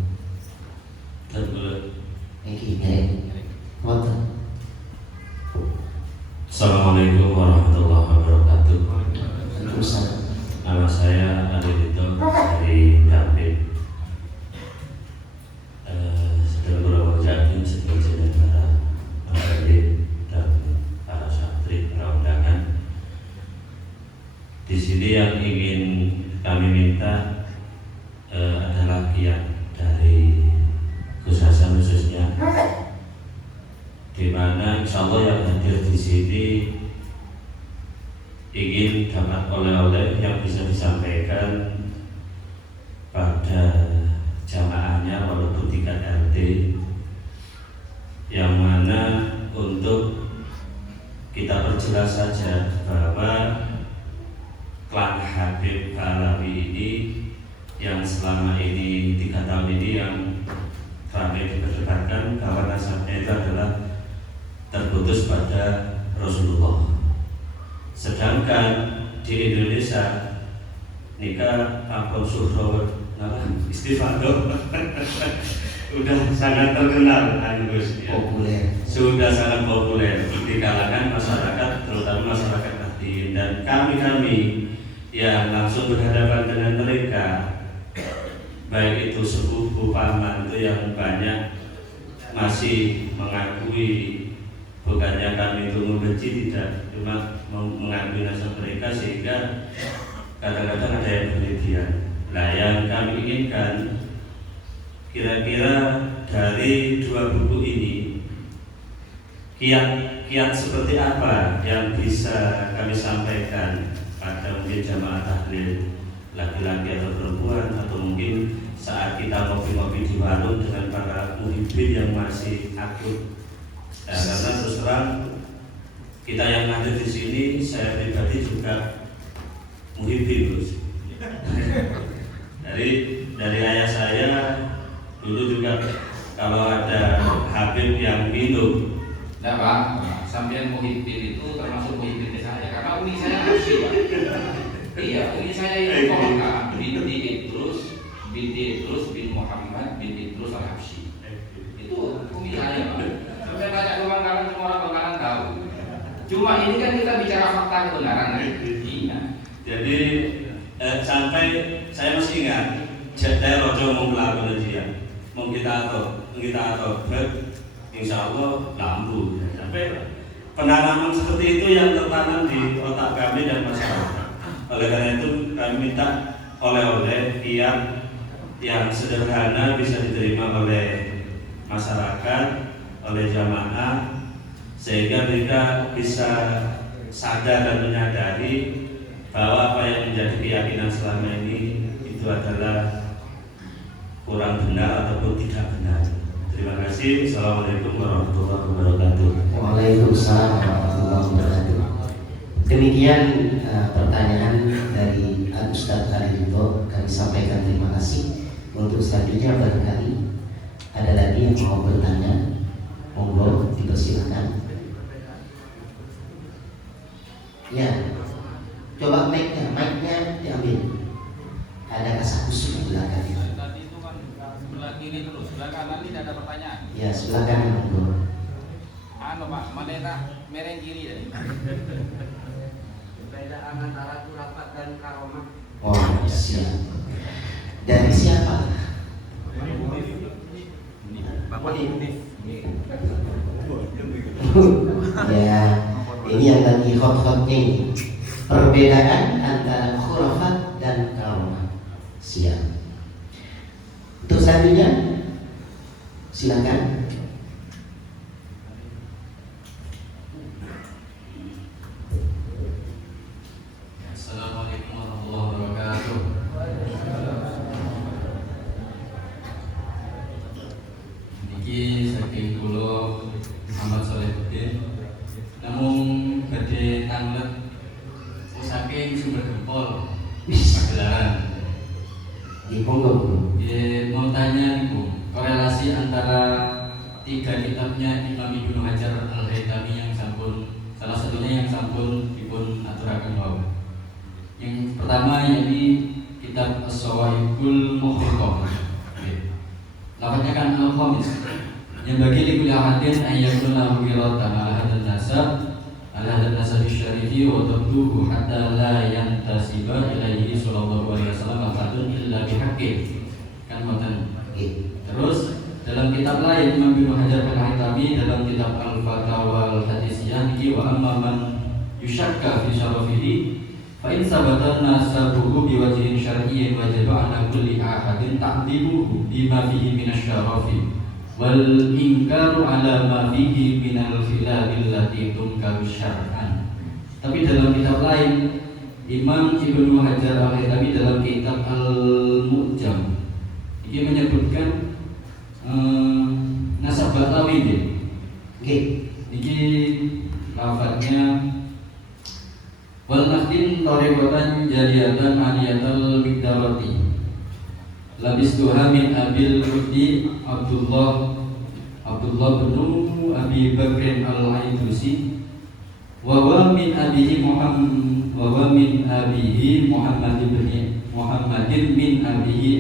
Assalamualaikum warahmatullahi wabarakatuh. Waalaikumsalam. Nama saya Adedito dari Dampit. Sedang berawal jatim sebagai para pengajar dan para santri, para undangan. Di sini yang ingin kami minta adalah kiat dari khususnya, di mana insya Allah yang hadir di sini ingin dapat oleh-oleh yang bisa disampaikan pada jamaahnya walaupun tingkat RT, yang mana untuk kita perjelas saja bahwa klan Habib Alawi ini yang selama ini 3 tahun ini yang ramai diperdebatkan bahwa nasabnya itu adalah terputus pada Rasulullah. Sedangkan di Indonesia nikah ampun suhro istifadoh sudah sangat terkenal, Populer. sudah sangat populer di kalangan masyarakat, terutama masyarakat Nahdien, dan kami yang langsung berhadapan dengan mereka, baik itu sepupu paman itu yang banyak masih mengakui, bukannya kami itu membenci, tidak, cuma mengakui nasab mereka, sehingga kadang-kadang ada yang berlebihan. Nah, yang kami inginkan kira-kira dari dua buku ini, kiat seperti apa yang bisa kami sampaikan pada mungkin jamaah tahlil laki-laki atau perempuan, atau mungkin saat kita ngopi-ngopi di warung dengan para muhibbin yang masih aktif. Nah, karena terus terang kita yang ada di sini, saya pribadi juga muhibbin, Gus. Dari ayah saya dulu juga kalau ada Habib yang minum. Nah Pak, sampean muhibbin itu termasuk muhibbin saya, karena uni saya Habsyi Pak. Iya, uni saya itu Kolka binti Idrus bin Muhammad bin Idrus al-Habsyi. Itu uni saya Pak. Sampai banyak ke Bangkalan, semua orang Bangkalan tahu. Cuma ini kan kita bicara fakta kebenaran kan? Iya. Jadi sampai saya masih ingat, saya rojo mau melakukan ujian, mau kita atau insya Allah lampu. Sampai penanaman seperti itu yang tertanam di otak kami dan masyarakat. Oleh karena itu kami minta oleh-oleh yang sederhana bisa diterima oleh masyarakat, oleh jamaah, sehingga mereka bisa sadar dan menyadari bahwa apa yang menjadi keyakinan selama ini itu adalah kurang benar ataupun tidak benar. Terima kasih. Assalamualaikum warahmatullahi wabarakatuh. Waalaikumsalam warahmatullahi wabarakatuh. Demikian pertanyaan dari Ustadz Ali Ridho, kami sampaikan terima kasih. Untuk selanjutnya barangkali ada lagi yang mau bertanya, monggo dipersilakan. Ya, coba mic-nya diambil. Ada kasak kusuk di belakang. Tadi itu kan sebelah kiri terus, sebelah kanan tidak ada pertanyaan. Ya, sebelah kanan monggo. Anu Pak, mana mereng kiri tadi. Perbedaan antara khurafat dan karomah. Oh, siap. Dari siapa? Ya, ini yang lagi hot-hotnya ini. Perbedaan antara khurafat dan karomah. Siap. Untuk selanjutnya, silakan. Assalamualaikum warahmatullahi wabarakatuh. Niki saking kula Muhammad Solehuddin, namun badhe tanglet saking Sumber Gempol Pagelaran. Monggo. Mau tanya nih Bu, korelasi antara tiga kitabnya Imam Ibnu Hajar Al-Haytami yang sampun, salah satunya yang sampun dipun aturaken wau. Yang pertama yakni kitab As-Sawaikul Mukhriqah. Lafadznya kan al-khamis. Yang bagi likul ahadin ayyakun lahu wiratan ala hadan nasab syarifi wa tabduhu hatta la yantasiba ilaihi sallallahu alaihi wasallam lafadzun illa bihaqqin. Kan ngoten. Terus dalam kitab lain Imam Ibnu Hajar Al-Haytami dalam kitab Al-Fatawa Al-Hadisiyah niki wa amma man yushakka fi syarafihi fa in sabata nasabuhu biwajhin syar'iyyin wajaba ala kulli ahadin ta'dibuhu bima fihi minasyarafi wal inkaru ala ma fihi minal khilafil lati tunkaru syar'an. Tapi dalam kitab lain Imam Ibnu Hajar Al-Haytami dalam kitab Al-Mu'jam ini menyebutkan nasab Batawi ini. Ini lafadznya wal nahdin tariqatan jariyatan aliyatal miqdarati labistuha min abil Quddi Abdullah bin Abi Bakr al-Aidusi wa wa min abihi Muhammadin min abihi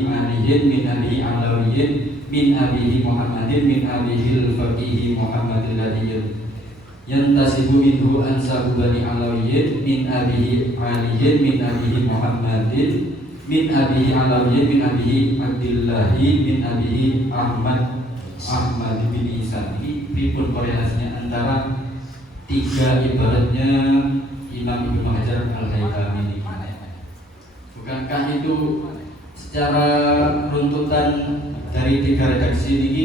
Aliyin min abihi Alawiyin min abihi Muhammadin min abihi al-Faqih Muhammadin ladiyyin yantasibu minhu ansabu bani Alawiyin min abihi Aliyin min abihi Muhammadin min abihi Alawiyin min abihi Abdillahi min abihi Ahmad Ahmad bin Isa ini pripun korelasinya antara tiga ibaratnya Imam Ibnu Hajar Al-Haytami ini? Bukankah itu secara runtutan dari tiga redaksi ini,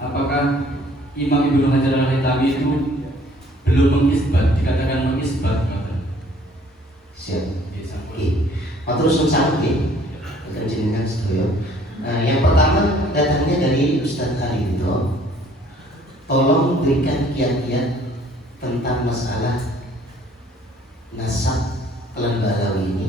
apakah Imam Ibnu Hajar Al-Haytami itu belum mengisbat, dikatakan mengisbat? Siap. Matur suwun sanget nggih. Boten jenengan sedaya. Nah, yang pertama datangnya dari Ustaz Arido. Tolong berikan kiat-kiat tentang masalah nasab Klan Balawi ini.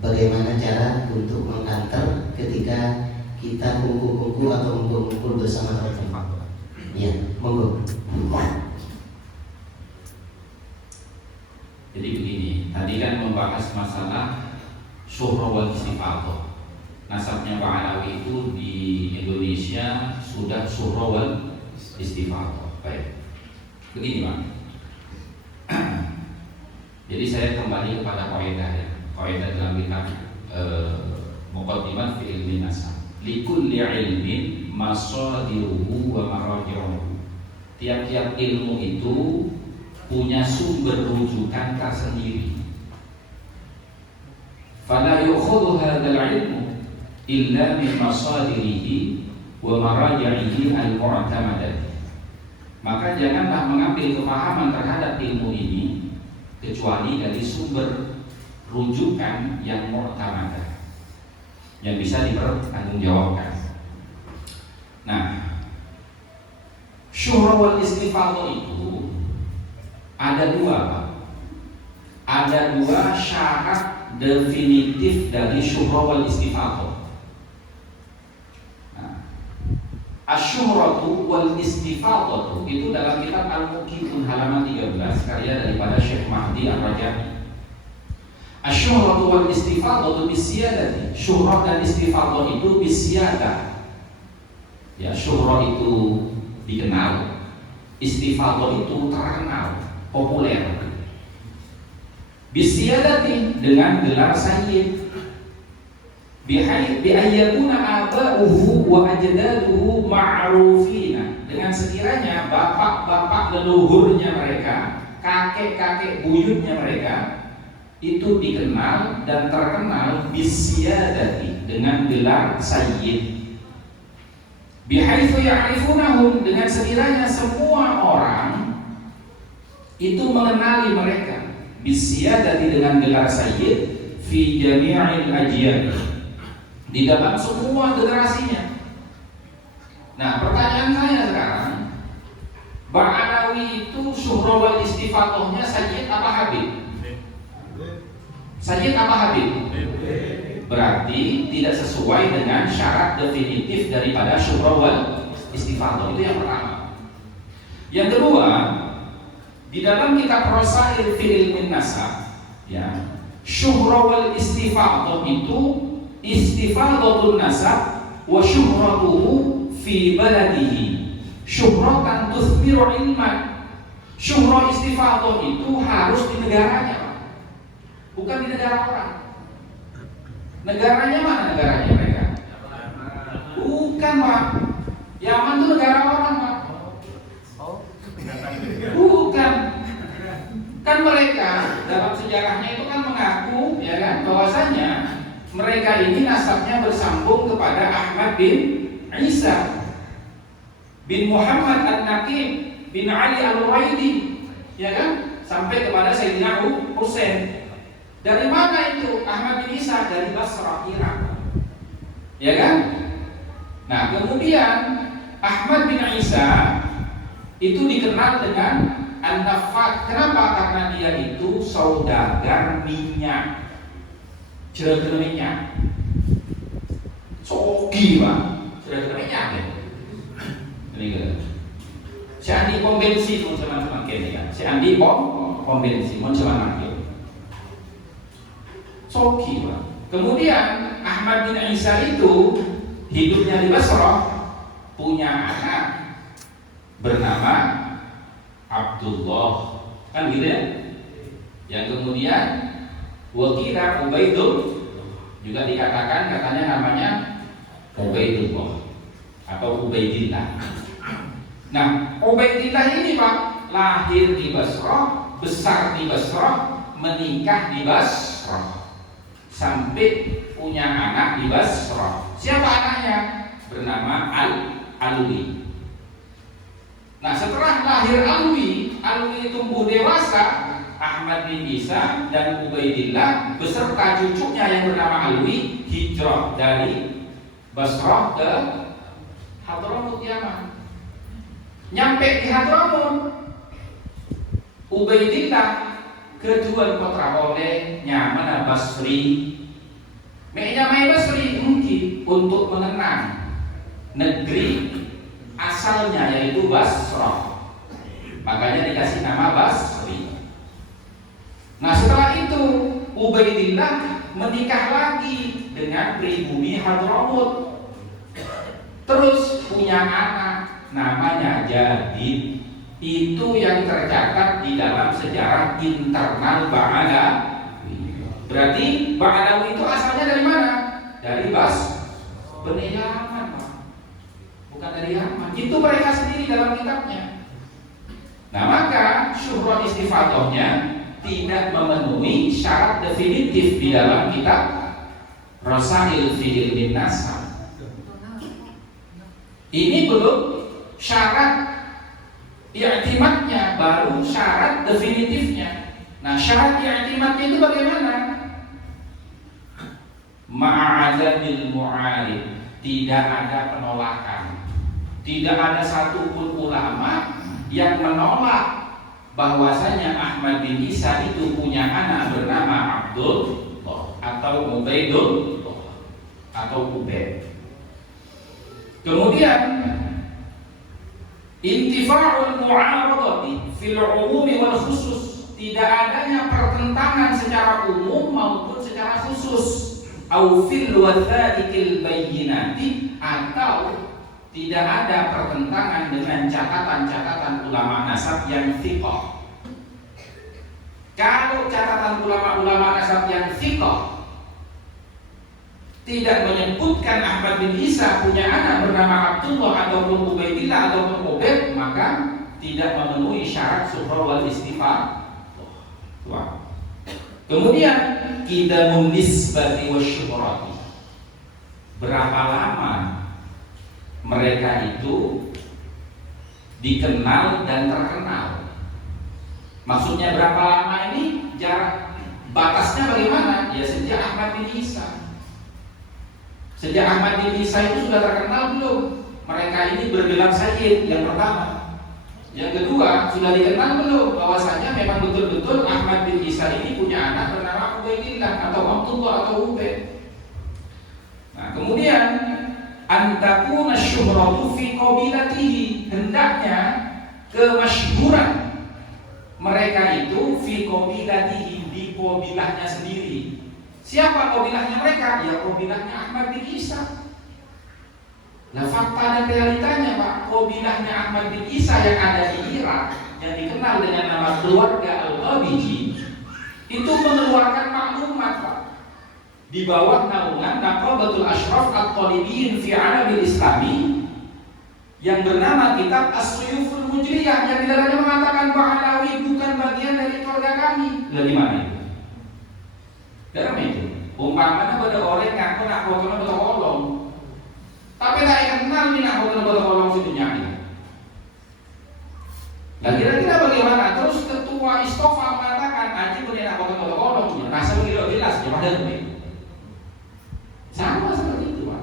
Bagaimana cara untuk mengantar ketika kita kumpul-kumpul atau ngumpul-ngumpul bersama teman-teman. Ya, monggo. Jadi begini, tadi kan membahas masalah syuhra wal istifadhah. Nasabnya Pak Alawi itu di Indonesia sudah syuhra wal istifadhah. Baik. Begini Pak. Jadi saya kembali kepada kaidah ya. Kaidah dalam kitab Muqaddimat fi ilmi nasab. Likulli ilmin masadiruhu wa maraji'uhu. Tiap-tiap ilmu itu punya sumber rujukan tersendiri. Fala yukhadhu hadzal ilmu illa min masadirihi wa maraji'ihi al-mu'tamadah. Maka janganlah mengambil kepahaman terhadap ilmu ini kecuali dari sumber rujukan yang mu'tamadah, yang bisa dipertanggungjawabkan. Nah, syuhra wal istifadhah itu ada dua, Pak. Ada dua syarat definitif dari syuhra wal istifadhah. Nah, asy-syuhratu wal istifadhah itu dalam kitab Al-Muqitun halaman 13 karya daripada Syekh Mahdi Ar-Rajani. Asy-syuhratu wal istifadhah bisiyadati. Syuhra dan istifadhah itu bisiyadah. Ya, syuhra itu dikenal, istifadhah itu terkenal, populer. Bisiyadati dengan gelar sayyid. Bi'ayyakuna aba'uhu wa ajdaduhu ma'rufina. Dengan sekiranya bapak-bapak leluhurnya mereka, kakek-kakek buyutnya mereka itu dikenal dan terkenal bisiyadati dengan gelar sayyid. Bihaitsu ya'rifunahum, dengan sekiranya semua orang itu mengenali mereka bisiyadati dengan gelar sayyid fi jami'il ajyal, di dalam semua generasinya. Nah, pertanyaan saya sekarang, Ba'alawi itu syuhra wal istifadhahnya sayyid apa habib? Sayyid apa habib? Berarti tidak sesuai dengan syarat definitif daripada syuhra wal istifadhah. Itu yang pertama. Yang kedua, di dalam kitab Rasail fi ilmin nasab, ya, syuhra wal istifadhah itu istifadhatun nasab wa syuhratuhu fi baladihi syuhratan tuthmiru ilman. Syuhra istifadhah itu harus di negaranya, Pak. Bukan di negara orang. Negaranya mana negaranya mereka? Bukan, Pak. Yaman itu negara orang, Pak. Bukan. Kan mereka dalam sejarahnya itu kan mengaku, ya kan, bahwasanya mereka ini nasabnya bersambung kepada Ahmad bin Isa bin Muhammad An-Naqib bin Ali Al-Waidi, ya kan, sampai kepada Sayyidina Husain. Dari mana itu Ahmad bin Isa? Dari Basrah, Irak, ya kan? Nah, kemudian Ahmad bin Isa itu dikenal dengan An-Nafat. Kenapa? Karena dia itu saudagar minyak, jeragan minyak, sogi, Pak, jeragan minyak ya. Ini gitu. Si Andi pom bensin mau teman-teman kene ya. Si Andi pom bensin mau teman-teman. Soki, Pak. Kemudian Ahmad bin Isa itu hidupnya di Basrah, punya anak bernama Abdullah, kan gitu ya. Yang kemudian wakila Ubaidul, juga dikatakan katanya namanya Ubaidullah atau Ubaidillah. Nah, Ubaidillah ini Pak lahir di Basrah, besar di Basrah, menikah di Basrah, sampai punya anak di Basrah. Siapa anaknya? Bernama Alwi. Nah, setelah lahir Alwi tumbuh dewasa, Ahmad bin Isa dan Ubaidillah beserta cucunya yang bernama Alwi hijrah dari Basrah ke Hadramut Yaman. Nyampe di Hadramut, Ubaidillah kedua putra oleh Nyaman Basri. Nyaman Basri mungkin untuk mengenang negeri asalnya yaitu Basrah. Makanya dikasih nama Basri. Nah, setelah itu Ubaidillah menikah lagi dengan pribumi Hadramut. Terus punya anak namanya Jadid. Itu yang tercatat di dalam sejarah internal Ba'alawi. Berarti Ba'alawi itu asalnya dari mana? Dari Bani Yaman, Pak. Bukan dari Yaman. Itu mereka sendiri dalam kitabnya. Nah, maka syuhra istifadahnya tidak memenuhi syarat definitif di dalam kitab Rasail fi Ilmin Nasab. Ini belum syarat i'timadnya, baru syarat definitifnya. Nah, syarat i'timadnya itu bagaimana? Ma'adamil mu'arid, tidak ada penolakan. Tidak ada satupun ulama yang menolak bahwasanya Ahmad bin Isa itu punya anak bernama Abdul atau Ubaidul atau Ubaid. Kemudian intifa'ul mu'aradati fil umumi wal khusus, tidak adanya pertentangan secara umum maupun secara khusus, au fil wathaiqil bayyinati, atau tidak ada pertentangan dengan catatan-catatan ulama nasab yang thiqah. Kalau catatan ulama-ulama nasab yang thiqah tidak menyebutkan Ahmad bin Isa punya anak bernama Abdullah ataupun Ubaidillah ataupun Ubaid, maka tidak memenuhi syarat syuhra wal istifah. Kemudian qidamun nisbati wasyuhrati, berapa lama mereka itu dikenal dan terkenal. Maksudnya berapa lama ini? Jarak batasnya bagaimana? Ya sejak Ahmad bin Isa. Sejak Ahmad bin Isa itu sudah terkenal belum? Mereka ini bergelar sayyid yang pertama. Yang kedua, sudah dikenal belum bahwasanya memang betul-betul Ahmad bin Isa ini punya anak bernama Ubaidillah atau Abdullah atau Ubaid. Nah, kemudian antakuna syuhratu fi qabilatihi, hendaknya kemasyhuran mereka itu fi qabilatihi, di qabilahnya sendiri. Siapa qabilahnya mereka? Ya qabilahnya Ahmad bin Isa. Nah, fakta dan realitanya Pak, qabilahnya Ahmad bin Isa yang ada di Irak, yang dikenal dengan nama keluarga Al-Qabiji, itu mengeluarkan maklumat Pak di bawah naungan Naqabatul Ashraf At-Talibin fi Alabil Islami yang bernama kitab As-Suyuful Mujriyah, yang di dalamnya mengatakan Ba'alawi bukan bagian dari keluarga kami. Lah gimana itu? Dalam itu, umpamanya pada orang ngaku nak potongnya betul-betul, tapi tak kenal ni nak potong-potong situ nyanyi. Nah, kira-kira bagaimana? Terus ketua Istofa mengatakan Haji boleh nak potong-potong, nah sebelum jelas dia pada itu. Sama seperti itu Pak.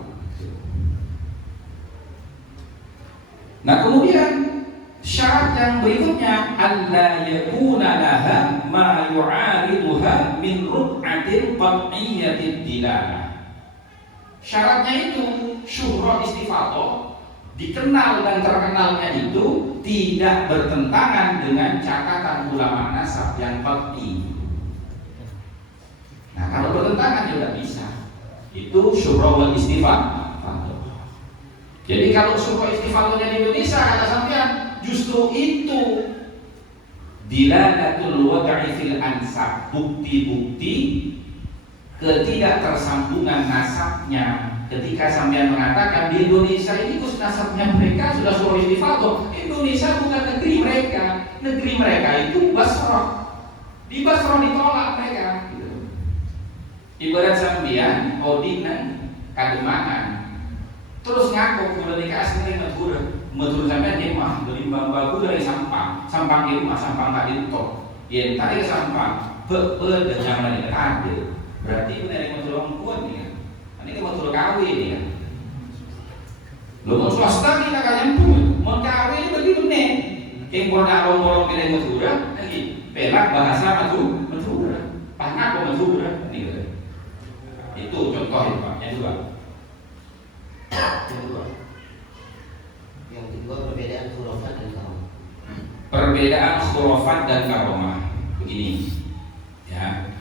Nah, kemudian syarat yang berikutnya, alla yakuna laha ma yu'ariduha min rub'atin qat'iyyatid dilalah. Syaratnya itu syuhra istifadah, dikenal dan terkenalnya itu tidak bertentangan dengan catatan ulama nasab yang qat'i. Nah, kalau bertentangan ya tidak bisa. Itu syuhra wal istifadah. Jadi kalau syuhra istifadahnya di Indonesia kata sampean, justru itu dilalatul wada'i fil ansab, bukti-bukti ketidaktersambungan nasabnya ketika sampean mengatakan di Indonesia ini kus nasabnya mereka sudah suruh istifadah. Indonesia bukan negeri mereka. Negeri mereka itu Basrah. Di Basrah ditolak mereka. Ibarat sampean odinan kademangan. Terus ngaku kalau nikah aslinya metur sampean dia mah dari bagus dari sampang di rumah sampang tak ditok. Ya tadi sampang dan zaman ini ada. Berarti dari metur orang kuat nih. Ini kan metur kawin nih kan. Lo mau swasta kita kalian pun mau kawin ini berarti benar. Yang pernah orang pilih Madura lagi pelak bahasa Madura panak kok Madura nih. Itu contoh itu Pak. Yang kedua perbedaan khurafat dan karomah. Perbedaan khurafat dan karomah begini ya.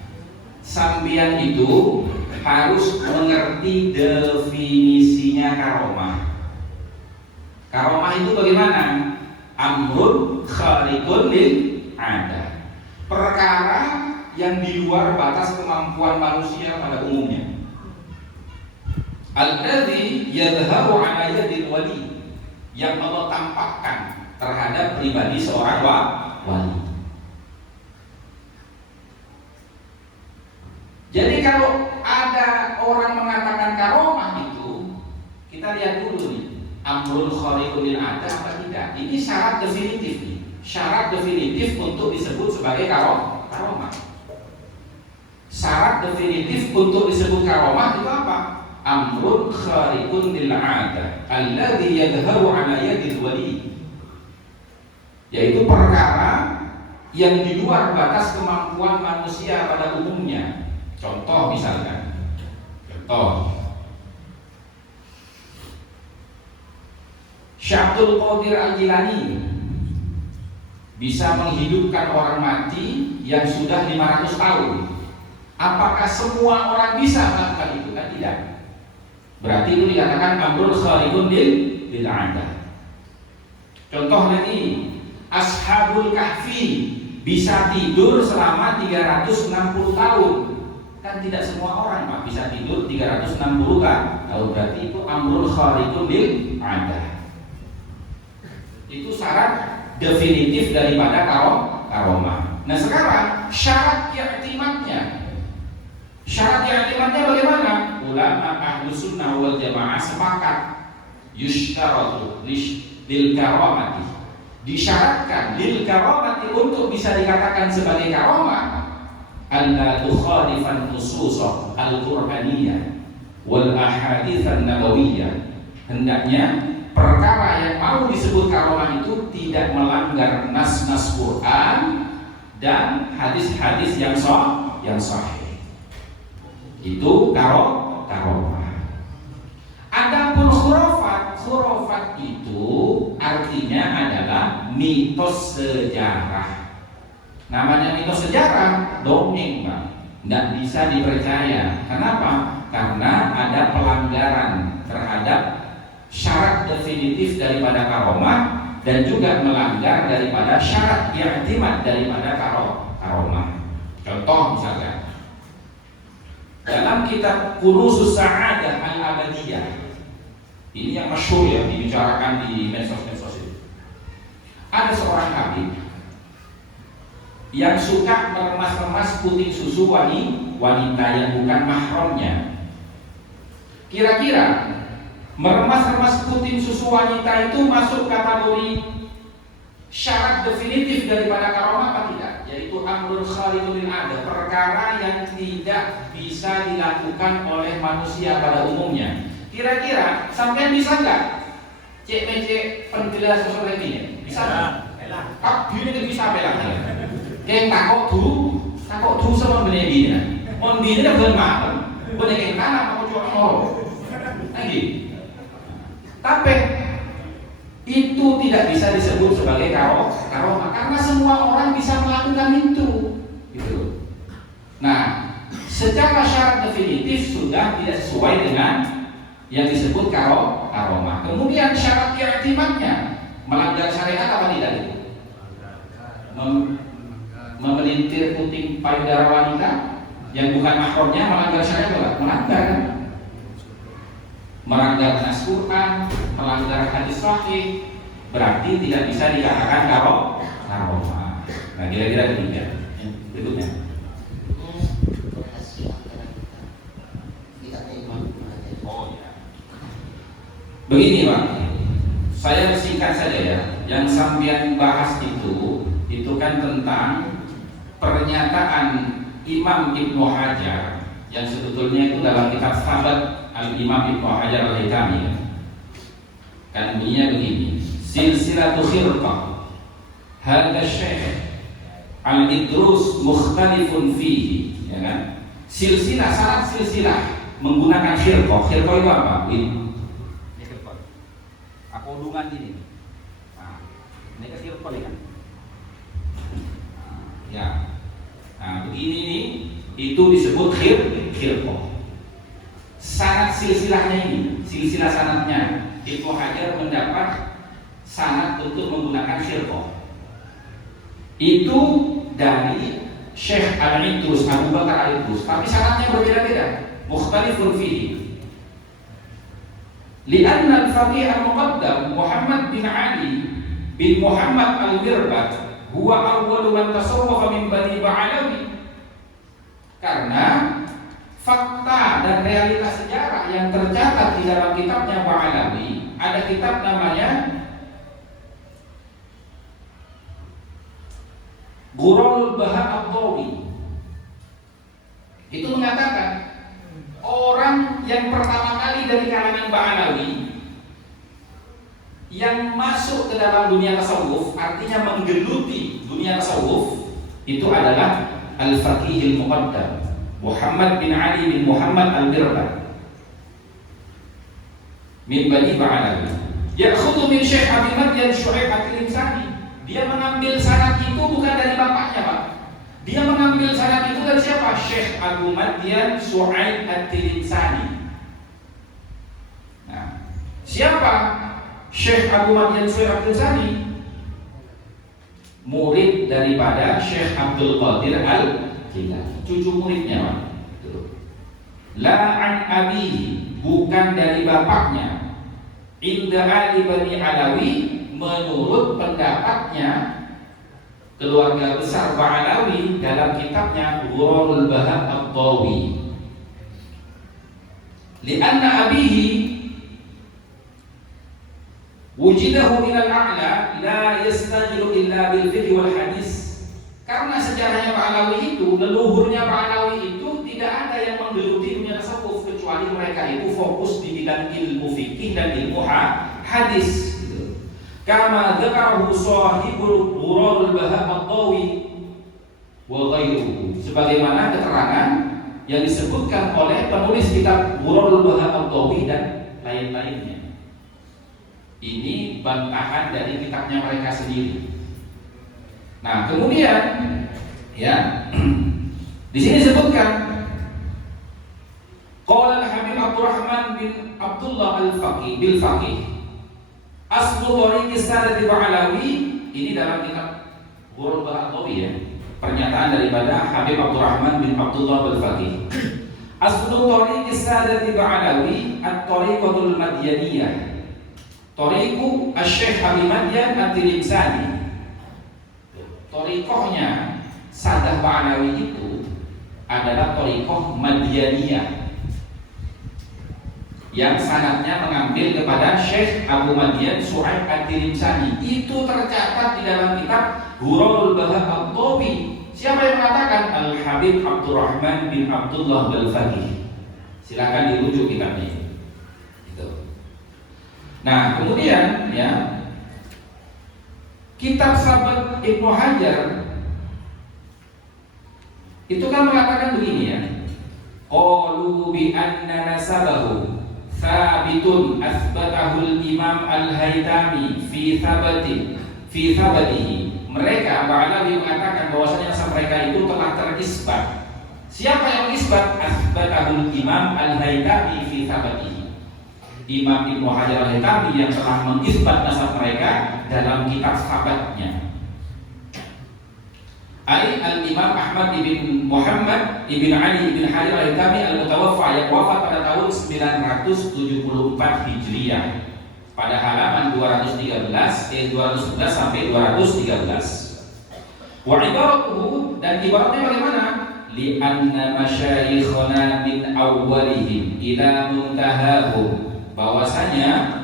Sambian itu harus mengerti definisinya karomah. Karomah itu bagaimana? Amrun khariqun lil ada. Perkara yang di luar batas kemampuan manusia pada umumnya. Alladzi yadhharu ala yadil wali, yang Allah tampakkan terhadap pribadi seorang wali. Jadi kalau ada orang mengatakan karomah itu, kita lihat dulu nih, amrul khariqun lil ada apa tidak? Ini syarat definitif nih. Syarat definitif untuk disebut sebagai karomah. Syarat definitif untuk disebut karomah itu apa? Amrun khariqun lil 'ada alladzi yadhharu 'ala yadil wali, yaitu perkara yang di luar batas kemampuan manusia pada umumnya. Contoh misalkan, Syabdul Qadir Al-Jilani bisa menghidupkan orang mati yang sudah 500 tahun. Apakah semua orang bisa melakukan itu? Kan tidak. Berarti itu dikatakan amrul khariqun lil 'ada. Contoh lagi, Ashabul Kahfi bisa tidur selama 360 tahun. Kan tidak semua orang Pak bisa tidur 360 tahun. Berarti itu amrul khariqun lil 'ada. Itu syarat definitif daripada karomah. Nah sekarang syarat i'timadnya. Syarat i'timadnya bagaimana? Ulama ahlu sunnah wal jamaah sepakat yushtaratu lil karamati, disyaratkan lil karamati untuk bisa dikatakan sebagai karomah alla tukhalifan nusus al-qur'aniyah wal ahadits an-nabawiyah. Hendaknya perkara yang mau disebut karomah itu tidak melanggar nas-nas Quran dan hadis-hadis yang sahih. Itu karomah. Adapun khurafat itu artinya adalah mitos sejarah. Namanya mitos sejarah, dongeng Pak, tidak bisa dipercaya. Kenapa? Karena ada pelanggaran terhadap syarat definitif daripada karomah dan juga melanggar daripada syarat i'timad daripada karomah. Contoh misalkan dalam kitab Kunuzus Sa'adah Al-Abadiyah, ini yang masyhur ya dibicarakan di medsos itu. Ada seorang habib yang suka meremas-remas puting susu wanita yang bukan mahramnya. Kira-kira meremas-remas puting susu wanita itu masuk kategori syarat definitif daripada karomah apa tidak? Yaitu amrul khariqun lil 'ada, perkara yang tidak bisa dilakukan oleh manusia pada umumnya. Kira-kira sampean bisa nggak cek penjelas sesuatu ini? Bisa nggak? Kak, gini bisa belakang. Yang takut tu sama benih on bini dah bermakna, benih yang tanam aku jual orang, lagi. Tapi itu tidak bisa disebut sebagai karomah karena semua orang bisa melakukan itu, gitu. Nah, secara syarat definitif sudah tidak sesuai dengan yang disebut karomah. Kemudian syarat i'timadnya melanggar syariat apa tidak itu? Memelintir puting payudara wanita yang bukan mahramnya melanggar syariat atau melanggar? melanggar nas Quran, melanggar hadis sahih, berarti tidak bisa dikatakan karomah. Nah, kira-kira demikian. Berikutnya. Korelasi antara kitabnya Imam Ibnu Hajar. Oh ya. Begini Pak, saya singkat saja ya. Yang sampean bahas itu kan tentang pernyataan Imam Ibnu Hajar yang sebetulnya itu dalam kitab Sahabat Al-Imam Ibnu Hajar Al-Haytami ya. Kan bunyinya begini, silsilatu khirqah hadha syekh al-idrus mukhtalifun fihi, ya kan? Silsilah, syarat silsilah menggunakan khirqah. Khirqah itu apa? Ini khirqah. Apa hubungan ini? Nah, ini kan khirqah ya. Ya. Nah, begini nih, itu disebut khirqah. Sanad silsilahnya ini, silsilah sanadnya, Ibnu Hajar mendapat sanad untuk menggunakan khirqah. Itu dari Syekh Al-Idrus, Abu Bakar Al-Idrus, tapi sanadnya berbeda-beda, mukhtalifun fihi. Lianna al-faqih al-muqaddam Muhammad bin Ali bin Muhammad al-Mirbat huwa awwalu man tasawwafa min Bani Ba'alawi. Karena fakta dan realitas sejarah yang tercatat di dalam kitabnya Ba'alawi, ada kitab namanya Ghurarul Baha Ad-Dawi. Itu mengatakan orang yang pertama kali dari kalangan Ba'alawi yang masuk ke dalam dunia tasawuf, artinya menggeluti dunia tasawuf, itu adalah Al-Faqih Al-Muqaddam Muhammad bin Ali bin Muhammad Al-Mirbat min Bani Ba'alawi. Ya'khudhu min Syekh Abi Madyan Syu'aib At-Tilmisani. Dia mengambil sanad itu bukan dari bapaknya, Pak. Dia mengambil sanad itu dari siapa? Syekh Abu Madyan Syu'aib At-Tilmisani. Nah, siapa Syekh Abu Madyan Syu'aib At-Tilmisani? Murid daripada Syekh Abdul Qadir Al-Jilani, cucu muridnya, Pak. La an abihi, bukan dari bapaknya. Inda Ali Bani Alawi, menurut pendapatnya keluarga besar Ba'alawi dalam kitabnya Ghurarul Baha Ad-Dawi. Lianna abihi wujidahu minal a'la la yastajilu illa bil fiqh wal hadis. Karena sejarahnya Ba'alawi itu, leluhurnya Ba'alawi itu tidak ada yang menggeluti dunia tasawuf kecuali mereka itu fokus di bidang ilmu fikih dan ilmu hadis. Kama dzakarahu shahibul Ghurarul Baha Ad-Dawi wa ghairuhu, sebagaimana keterangan yang disebutkan oleh penulis kitab Ghurarul Baha Ad-Dawi dan lain-lainnya. Ini bantahan dari kitabnya mereka sendiri. Nah, kemudian ya di sini disebutkan qala al-Habib Abdurrahman bin Abdullah al-Faqih bil Faqih Aslu Thariqi Sadati Ba'alawi, ini dalam kitab Ghurarul Baha Ad-Dawi ya. Pernyataan daripada Habib Abdurrahman bin Abdullah Al-Faqih. Aslu Thariqi Sadati Ba'alawi At-Tariqatul Madyaniyah. Tariqu Asy-Syaikh Abi Madyan At-Tilmisani. Tariqahnya Sadah Ba'alawi itu adalah tariqah Madyaniyah, yang sanadnya mengambil kepada Syekh Abu Madyan Syu'aib At-Tilmisani. Itu tercatat di dalam kitab Ghurarul Baha Ad-Dawi. Siapa yang mengatakan? Al-Habib Abdurrahman bin Abdullah Al-Faqih. Silakan dirujuk kitabnya. Itu. Nah, kemudian ya, kitab Sahabat Ibnu Hajar itu kan mengatakan begini ya. Qalu bi anna nasabahu thabitun asbatahul Imam Al-Haytami fi thabatihi. Mereka Ba'alawi mengatakan bahwasanya mereka itu telah terisbat. Siapa yang mengisbat? Asbatahul Imam Al-Haytami fi thabatihi. Imam Ibnu Hajar Al-Haytami yang telah mengisbat nasab mereka dalam kitab sahabatnya. Ai Al-Imam Ahmad ibn Muhammad ibn Ali ibn Hajar Al-Haytami Al-Mutawaffa yang wafat pada tahun 974 Hijriah pada halaman 211 sampai 213. Wa ibaratuhu, dan ibaratnya bagaimana? Li anna masyayikhana min awwalihim ila muntahahum, bahwasanya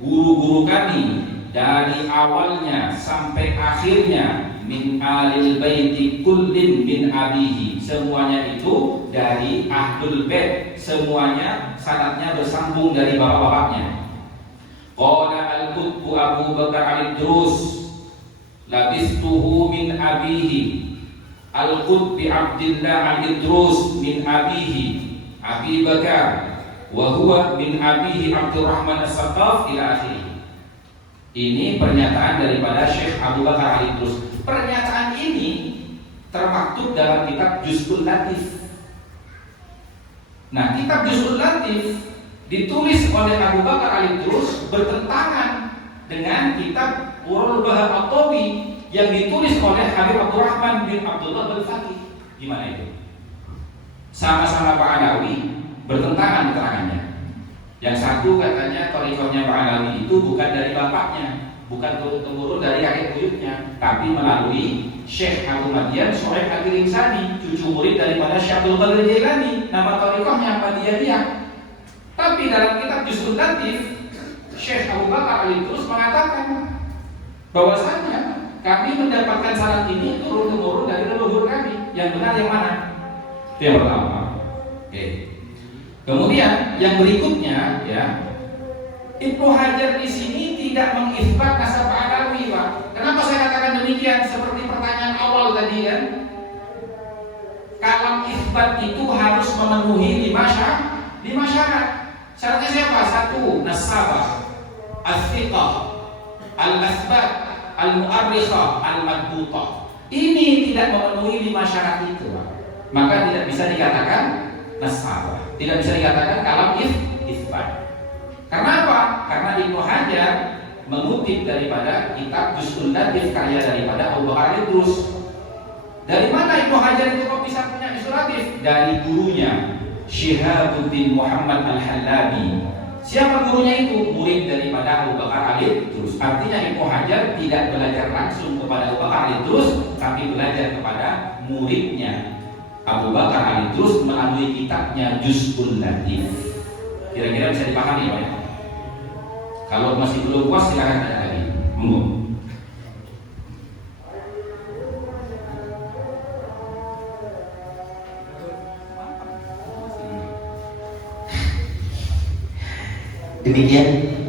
guru-guru kami dari awalnya sampai akhirnya min alil baiti kullin min abihi, semuanya itu dari ahlul bait, semuanya sanadnya bersambung dari bapak-bapaknya. Qala al-Qutbu Abu Bakar al-Idrus labistuhu min abihi, al-Qutbi Abdullah al-Idrus min abihi Abi Bakar wa huwa min abihi Abdurrahman as-Saqaf ila akhirih. Ini pernyataan daripada Syekh Abu Bakar al-Idrus. Pernyataan ini termaktub dalam kitab Juz'ul Latif. Nah, kitab Juz'ul Latif ditulis oleh Abu Bakar al-Idrus bertentangan dengan kitab Urul Bahar At-Tawi yang ditulis oleh Habib Abdurrahman bin Abdullah bin Faqih. Gimana itu? Sama-sama Pak Alawi, bertentangan keterangannya. Yang satu katanya thariqahnya Pak Alawi itu bukan dari bapaknya, bukan turun-temurun dari kakek buyutnya, tapi melalui Syekh Abu Madian Shu'aib Al-Insani, cucu murid daripada Syekh Abdul Qadir Jailani. Nama thariqahnya Ahmadiyah. Tapi dalam kitab Juz'ul Latif, Syekh Abu Bakar al-Idrus mengatakan bahwasanya kami mendapatkan sanad ini turun-temurun dari leluhur kami. Yang benar yang mana? Itu yang pertama. Oke. Kemudian yang berikutnya, ya, Ibnu Hajar di sini tidak mengisbat nasab Alawi, Pak. Kenapa saya katakan demikian? Seperti pertanyaan awal tadi kan, kalam isbat itu harus memenuhi 5 syarat. Syaratnya siapa? 1. Nasabah, as-siqah, al-asbat, al-mu'arrikhah, al-madbutah. Ini tidak memenuhi 5 syarat itu, Pak. Maka tidak bisa dikatakan nasabah, tidak bisa dikatakan kalam isbat. Karena apa? Karena Ibnu Hajar mengutip daripada kitab Juz'ul Latif karya daripada Abu Bakar al-Idrus. Dari mana Ibnu Hajar itu kok bisa punya Juz'ul Latif? Dari gurunya Syihabuddin Muhammad Al-Halabi. Siapa gurunya itu? Murid daripada Abu Bakar al-Idrus. Artinya Ibnu Hajar tidak belajar langsung kepada Abu Bakar al-Idrus, tapi belajar kepada muridnya Abu Bakar al-Idrus melalui kitabnya Juz'ul Latif. Kira-kira bisa dipahami, Pak? Kalau masih belum puas silakan tanya lagi. Monggo. Demikian